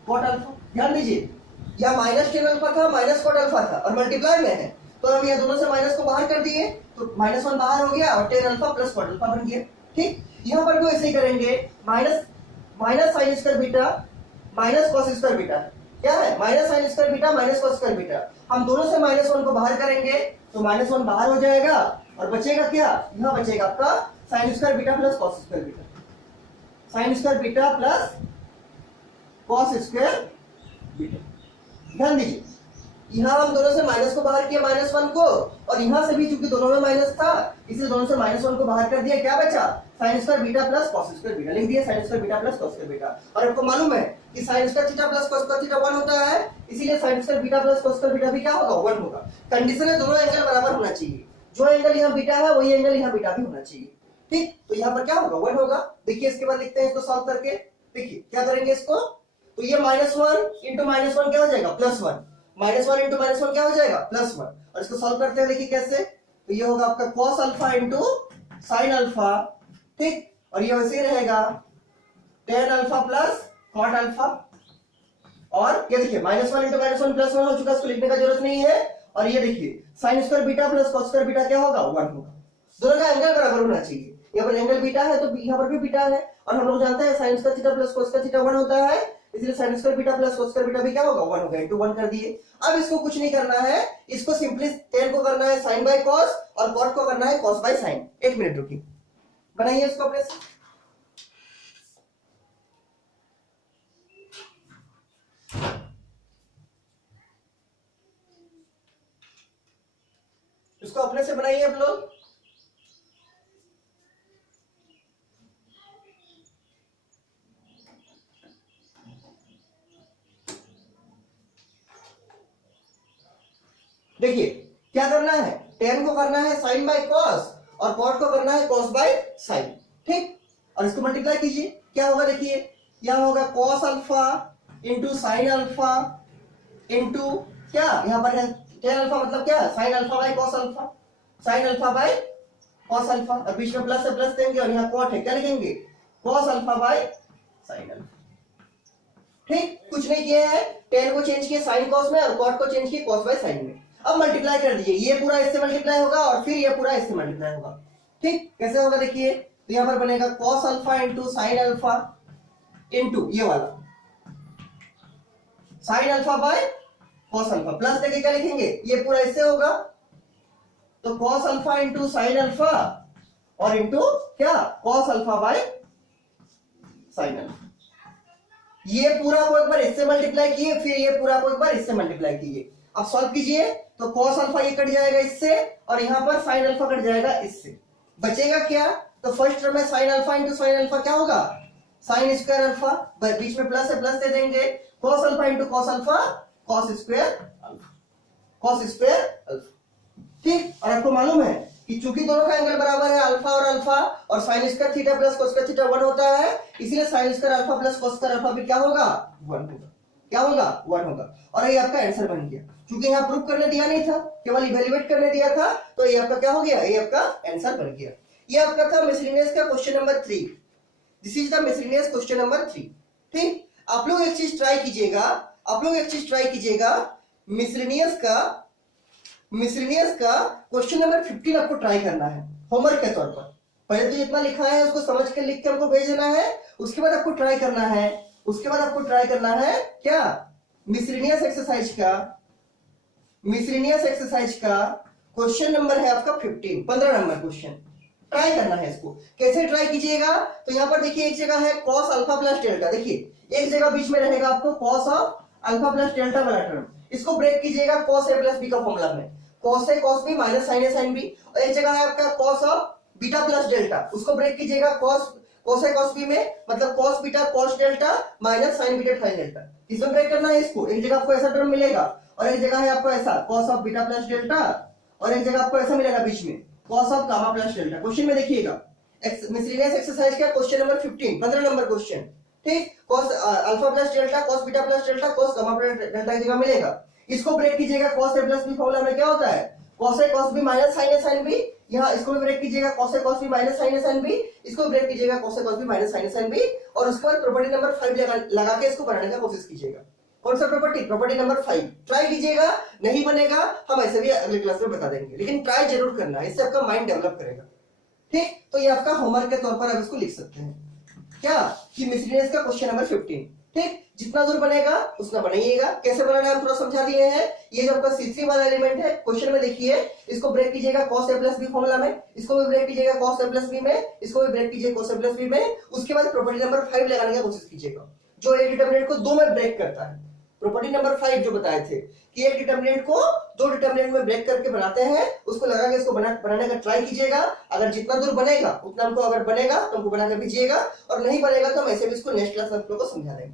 cot alpha. ध्यान दीजिए यहां माइनस टेन अल्फा था माइनस कॉट अल्फा था और मल्टीप्लाई में है, तो हम यहां दोनों से माइनस को बाहर कर दिए, तो माइनस 1 बाहर हो गया और tan alpha plus cot alpha बन गया। ठीक, यहां पर भी ऐसे ही करेंगे, minus minus sine square beta minus cos square beta, क्या है minus sine square beta minus cos square beta, हम दोनों से माइनस 1 को बाहर करेंगे तो माइनस 1 बाहर हो जाएगा और बचेगा क्या, यहां बचेगा आपका sign square beta plus cos square beta, sign square beta plus cos square beta. ध्यान दीजिए यहां हम दोनों से माइनस को बाहर किया माइनस 1 को, और यहां से भी चूंकि दोनों में माइनस था इसलिए दोनों से माइनस 1 को बाहर कर दिया, क्या बचा sign square beta plus cos square beta, लिख दिया sign square beta plus cos square beta. और आपको मालूम है कि sine square theta plus cos square theta 1 होता है, इसीलिए sign square beta plus cos square beta भी क्या होगा 1 होगा। कंडीशन है दोनों एंगल बराबर होना चाहिए, जो एंगल यहां बीटा है वही एंगल यहां बीटा भी होना चाहिए। ठीक, तो यहां पर क्या होगा 1 होगा। देखिए इसके बाद लिखते हैं इसको सॉल्व करके, देखिए क्या करेंगे इसको, तो ये -1 इंटू -1 क्या हो जाएगा +1, -1 इंटू -1 क्या हो जाएगा +1, और इसको सॉल्व करते हैं देखिए कैसे, तो ये होगा आपका cos alpha into sine alpha. ठीक, और ये वैसे ही रहेगा tan alpha plus cot alpha, और ये देखिए -1 इंटू -1 +1 हो चुका, इसको लिखने का जरूरत नहीं है। और ये देखिए sign square beta plus cos square beta क्या होगा 1 होगा, दोनों का एंगल बराबर होना चाहिए, यहाँ पर एंगल बीटा है तो यहाँ पर भी बीटा है, और हम लोग जानते हैं sine square theta plus cos square theta 1 होता है, इसलिए sign square beta plus cos square beta भी क्या होगा 1 होगा, इंटू 1 कर दिए। अब इसको कुछ नहीं करना है, इसको सिंपली tan को करना है sin बाय cos और cot को करना है cos बाय sin। एक मिनट रुकिए, बनाइए इसको अपने से। इसको अपने से बनाइए आप लोग। देखिए क्या करना है, tan को करना है sin बाय cos और cot को करना है cos बाय sin, ठीक। और इसको मल्टीप्लाई कीजिए, क्या होगा देखिए, यह होगा cos alpha into sine alpha into क्या, यहां पर है tan अल्फा मतलब क्या, sin alpha by cos alpha, sin alpha by cos alpha, और बीच में प्लस से प्लस देंगे और यहाँ cot है, क्या लिखेंगे, cos alpha bye sin alpha, ठीक। कुछ नहीं किया है, tan को चेंज किया sin cos में और cot को चेंज किया cos बाय sin में। अब मल्टीप्लाई कर दीजिए, ये पूरा इससे मल्टीप्लाई होगा और फिर ये पूरा इससे मल्टीप्लाई होगा, ठीक। कैसे होगा देखिए, तो यहां पर बनेगा cos alpha into sine alpha into ये वाला sine alpha by cos alpha, plus देके क्या लिखेंगे, ये पूरा इससे होगा तो cos alpha into sine alpha और इंटू क्या cos alpha by sine alpha. ये पूरा को एक बार इससे मल्टीप्लाई किए, फिर ये पूरा को एक बार इससे मल्टीप्लाई कीजिए। अब सॉल्व कीजिए तो cos अल्फा ये कट जाएगा इससे और यहां पर sin अल्फा कट जाएगा इससे, बचेगा क्या, तो फर्स्ट टर्म में sin alpha into sine alpha क्या होगा, sin स्क्वायर अल्फा, बीच में प्लस से प्लस दे देंगे, cos alpha into cos alpha cos square alpha, cos square alpha, ठीक। और आपको मालूम है कि चूंकि दोनों का एंगल बराबर है अल्फा और अल्फा और sin square theta plus cos square theta 1 होता है, इसलिए sin square alpha plus cos square alpha भी क्या होगा, 1 होगा, क्या होगा, 1 होगा। और ये आपका आंसर बन गया, क्योंकि यहाँ प्रूफ करने दिया नहीं था, केवल इवैल्यूएट करने दिया था, तो ये आपका क्या हो गया, ये आपका आंसर बन गया। ये आपका था मिसलेनियस का question number 3। This is the miscellaneous question number 3, ठीक। आप लोग एक चीज ट्राई कीजिएगा, आप लोग एक चीज ट्राई कीजिएगा, मिसलेनियस का क्वेश्चन नंबर 15 आपको ट्राई करना है होमवर्क के तौर पर। पहले तो जितना लिखा है उसको समझ के लिख के हमको भेज देना है, उसके बाद आपको ट्राई करना है, उसके बाद आपको ट्राई करना है क्या, मिसलेनियस एक्सरसाइज का क्वेश्चन नंबर है आपका 15 नंबर क्वेश्चन। ट्राई करना है इसको, कैसे ट्राई कीजिएगा, तो यहां पर देखिए एक जगह है cos अल्फा प्लस डेल्टा, देखिए एक जगह बीच में रहेगा आपको cos of alpha plus delta वाला टर्म, इसको ब्रेक कीजिएगा cos a प्लस b का फॉर्मूला में, cos a cos b minus sin a sin b, और एक जगह है आपका cos of beta plus delta, उसको ब्रेक कीजिएगा cos a cos b में, मतलब cos beta cos delta minus sin beta sin delta, इसमें ब्रेक करना है इसको। एक जगह आपको ऐसा टर्म मिलेगा और एक जगह है आपको ऐसा cos of beta plus delta, और एक जगह आपको ऐसा मिलेगा बीच में cos of gamma plus delta. Question में देखिएगा मिसलेनियस एक्सरसाइज का क्वेश्चन नंबर 15 नंबर क्वेश्चन, ठीक। cos alpha plus delta cos beta plus delta cos gamma plus delta की जगह मिलेगा, इसको ब्रेक कीजिएगा cos a plus b formula में क्या होता है cos a cos b minus sin a sin b, यहाँ इसको भी ब्रेक कीजिएगा cos a cos b minus sin a sin b, इसको ब्रेक कीजिएगा cos a cos b minus sin a sin b, और उसके बाद प्रॉपर्टी नंबर 5 लगा के इसको बनाने का कोशिश कीजिएगा। कौन सा प्रॉपर्टी नंबर 5 ट्राई कीजिएगा, नहीं बनेगा हम ऐसे भी अगले क्लास में बता देंगे, लेकिन ट्राई जरूर करना है, इससे आपका माइंड डेवलप करेगा, ठीक। तो ये आपका होमवर्क के तौर पर आप इसको लिख सकते हैं क्या, कि मिसलेनियस का क्वेश्चन नंबर 15, ठीक। जितना दूर बनेगा उतना बनाइएगा, कैसे बनाना है हम थोड़ा समझा दिए हैं। ये जो आपका C3 वाला एलिमेंट है क्वेश्चन में देखिए, इसको ब्रेक कीजिएगा cos a plus b formula में, इसको भी ब्रेक कीजिएगा cos a प्लस b में, इसको भी ब्रेक कीजिए cos a प्लस b में, उसके बाद प्रॉपर्टी नंबर 5 लगाने की कोशिश कीजिएगा, जो एक डिटरमिनेंट को 2 में ब्रेक करता है। प्रॉपर्टी नंबर 5 जो बताए थे कि एक डिटरमिनेंट को 2 डिटरमिनेंट में ब्रेक करके बनाते हैं, उसको लगा के इसको बनाने का ट्राई कीजिएगा। अगर जितना दूर बनेगा उतना हमको, अगर बनेगा तो हमको बना के भेजिएगा, और नहीं बनेगा तो हम ऐसे भी इसको नेक्स्ट क्लास में आप लोगों को समझा देंगे,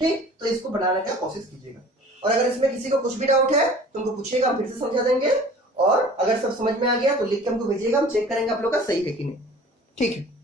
ठीक। तो इसको बनाने का कोशिश कीजिएगा, और अगर इसमें किसी को कुछ भी डाउट है तो हमको पूछिएगा, हम फिर से समझा देंगे, और अगर सब समझ में आ गया तो लिख के हमको भेजिएगा, हम चेक करेंगे आप लोग का सही है कि नहीं, ठीक है।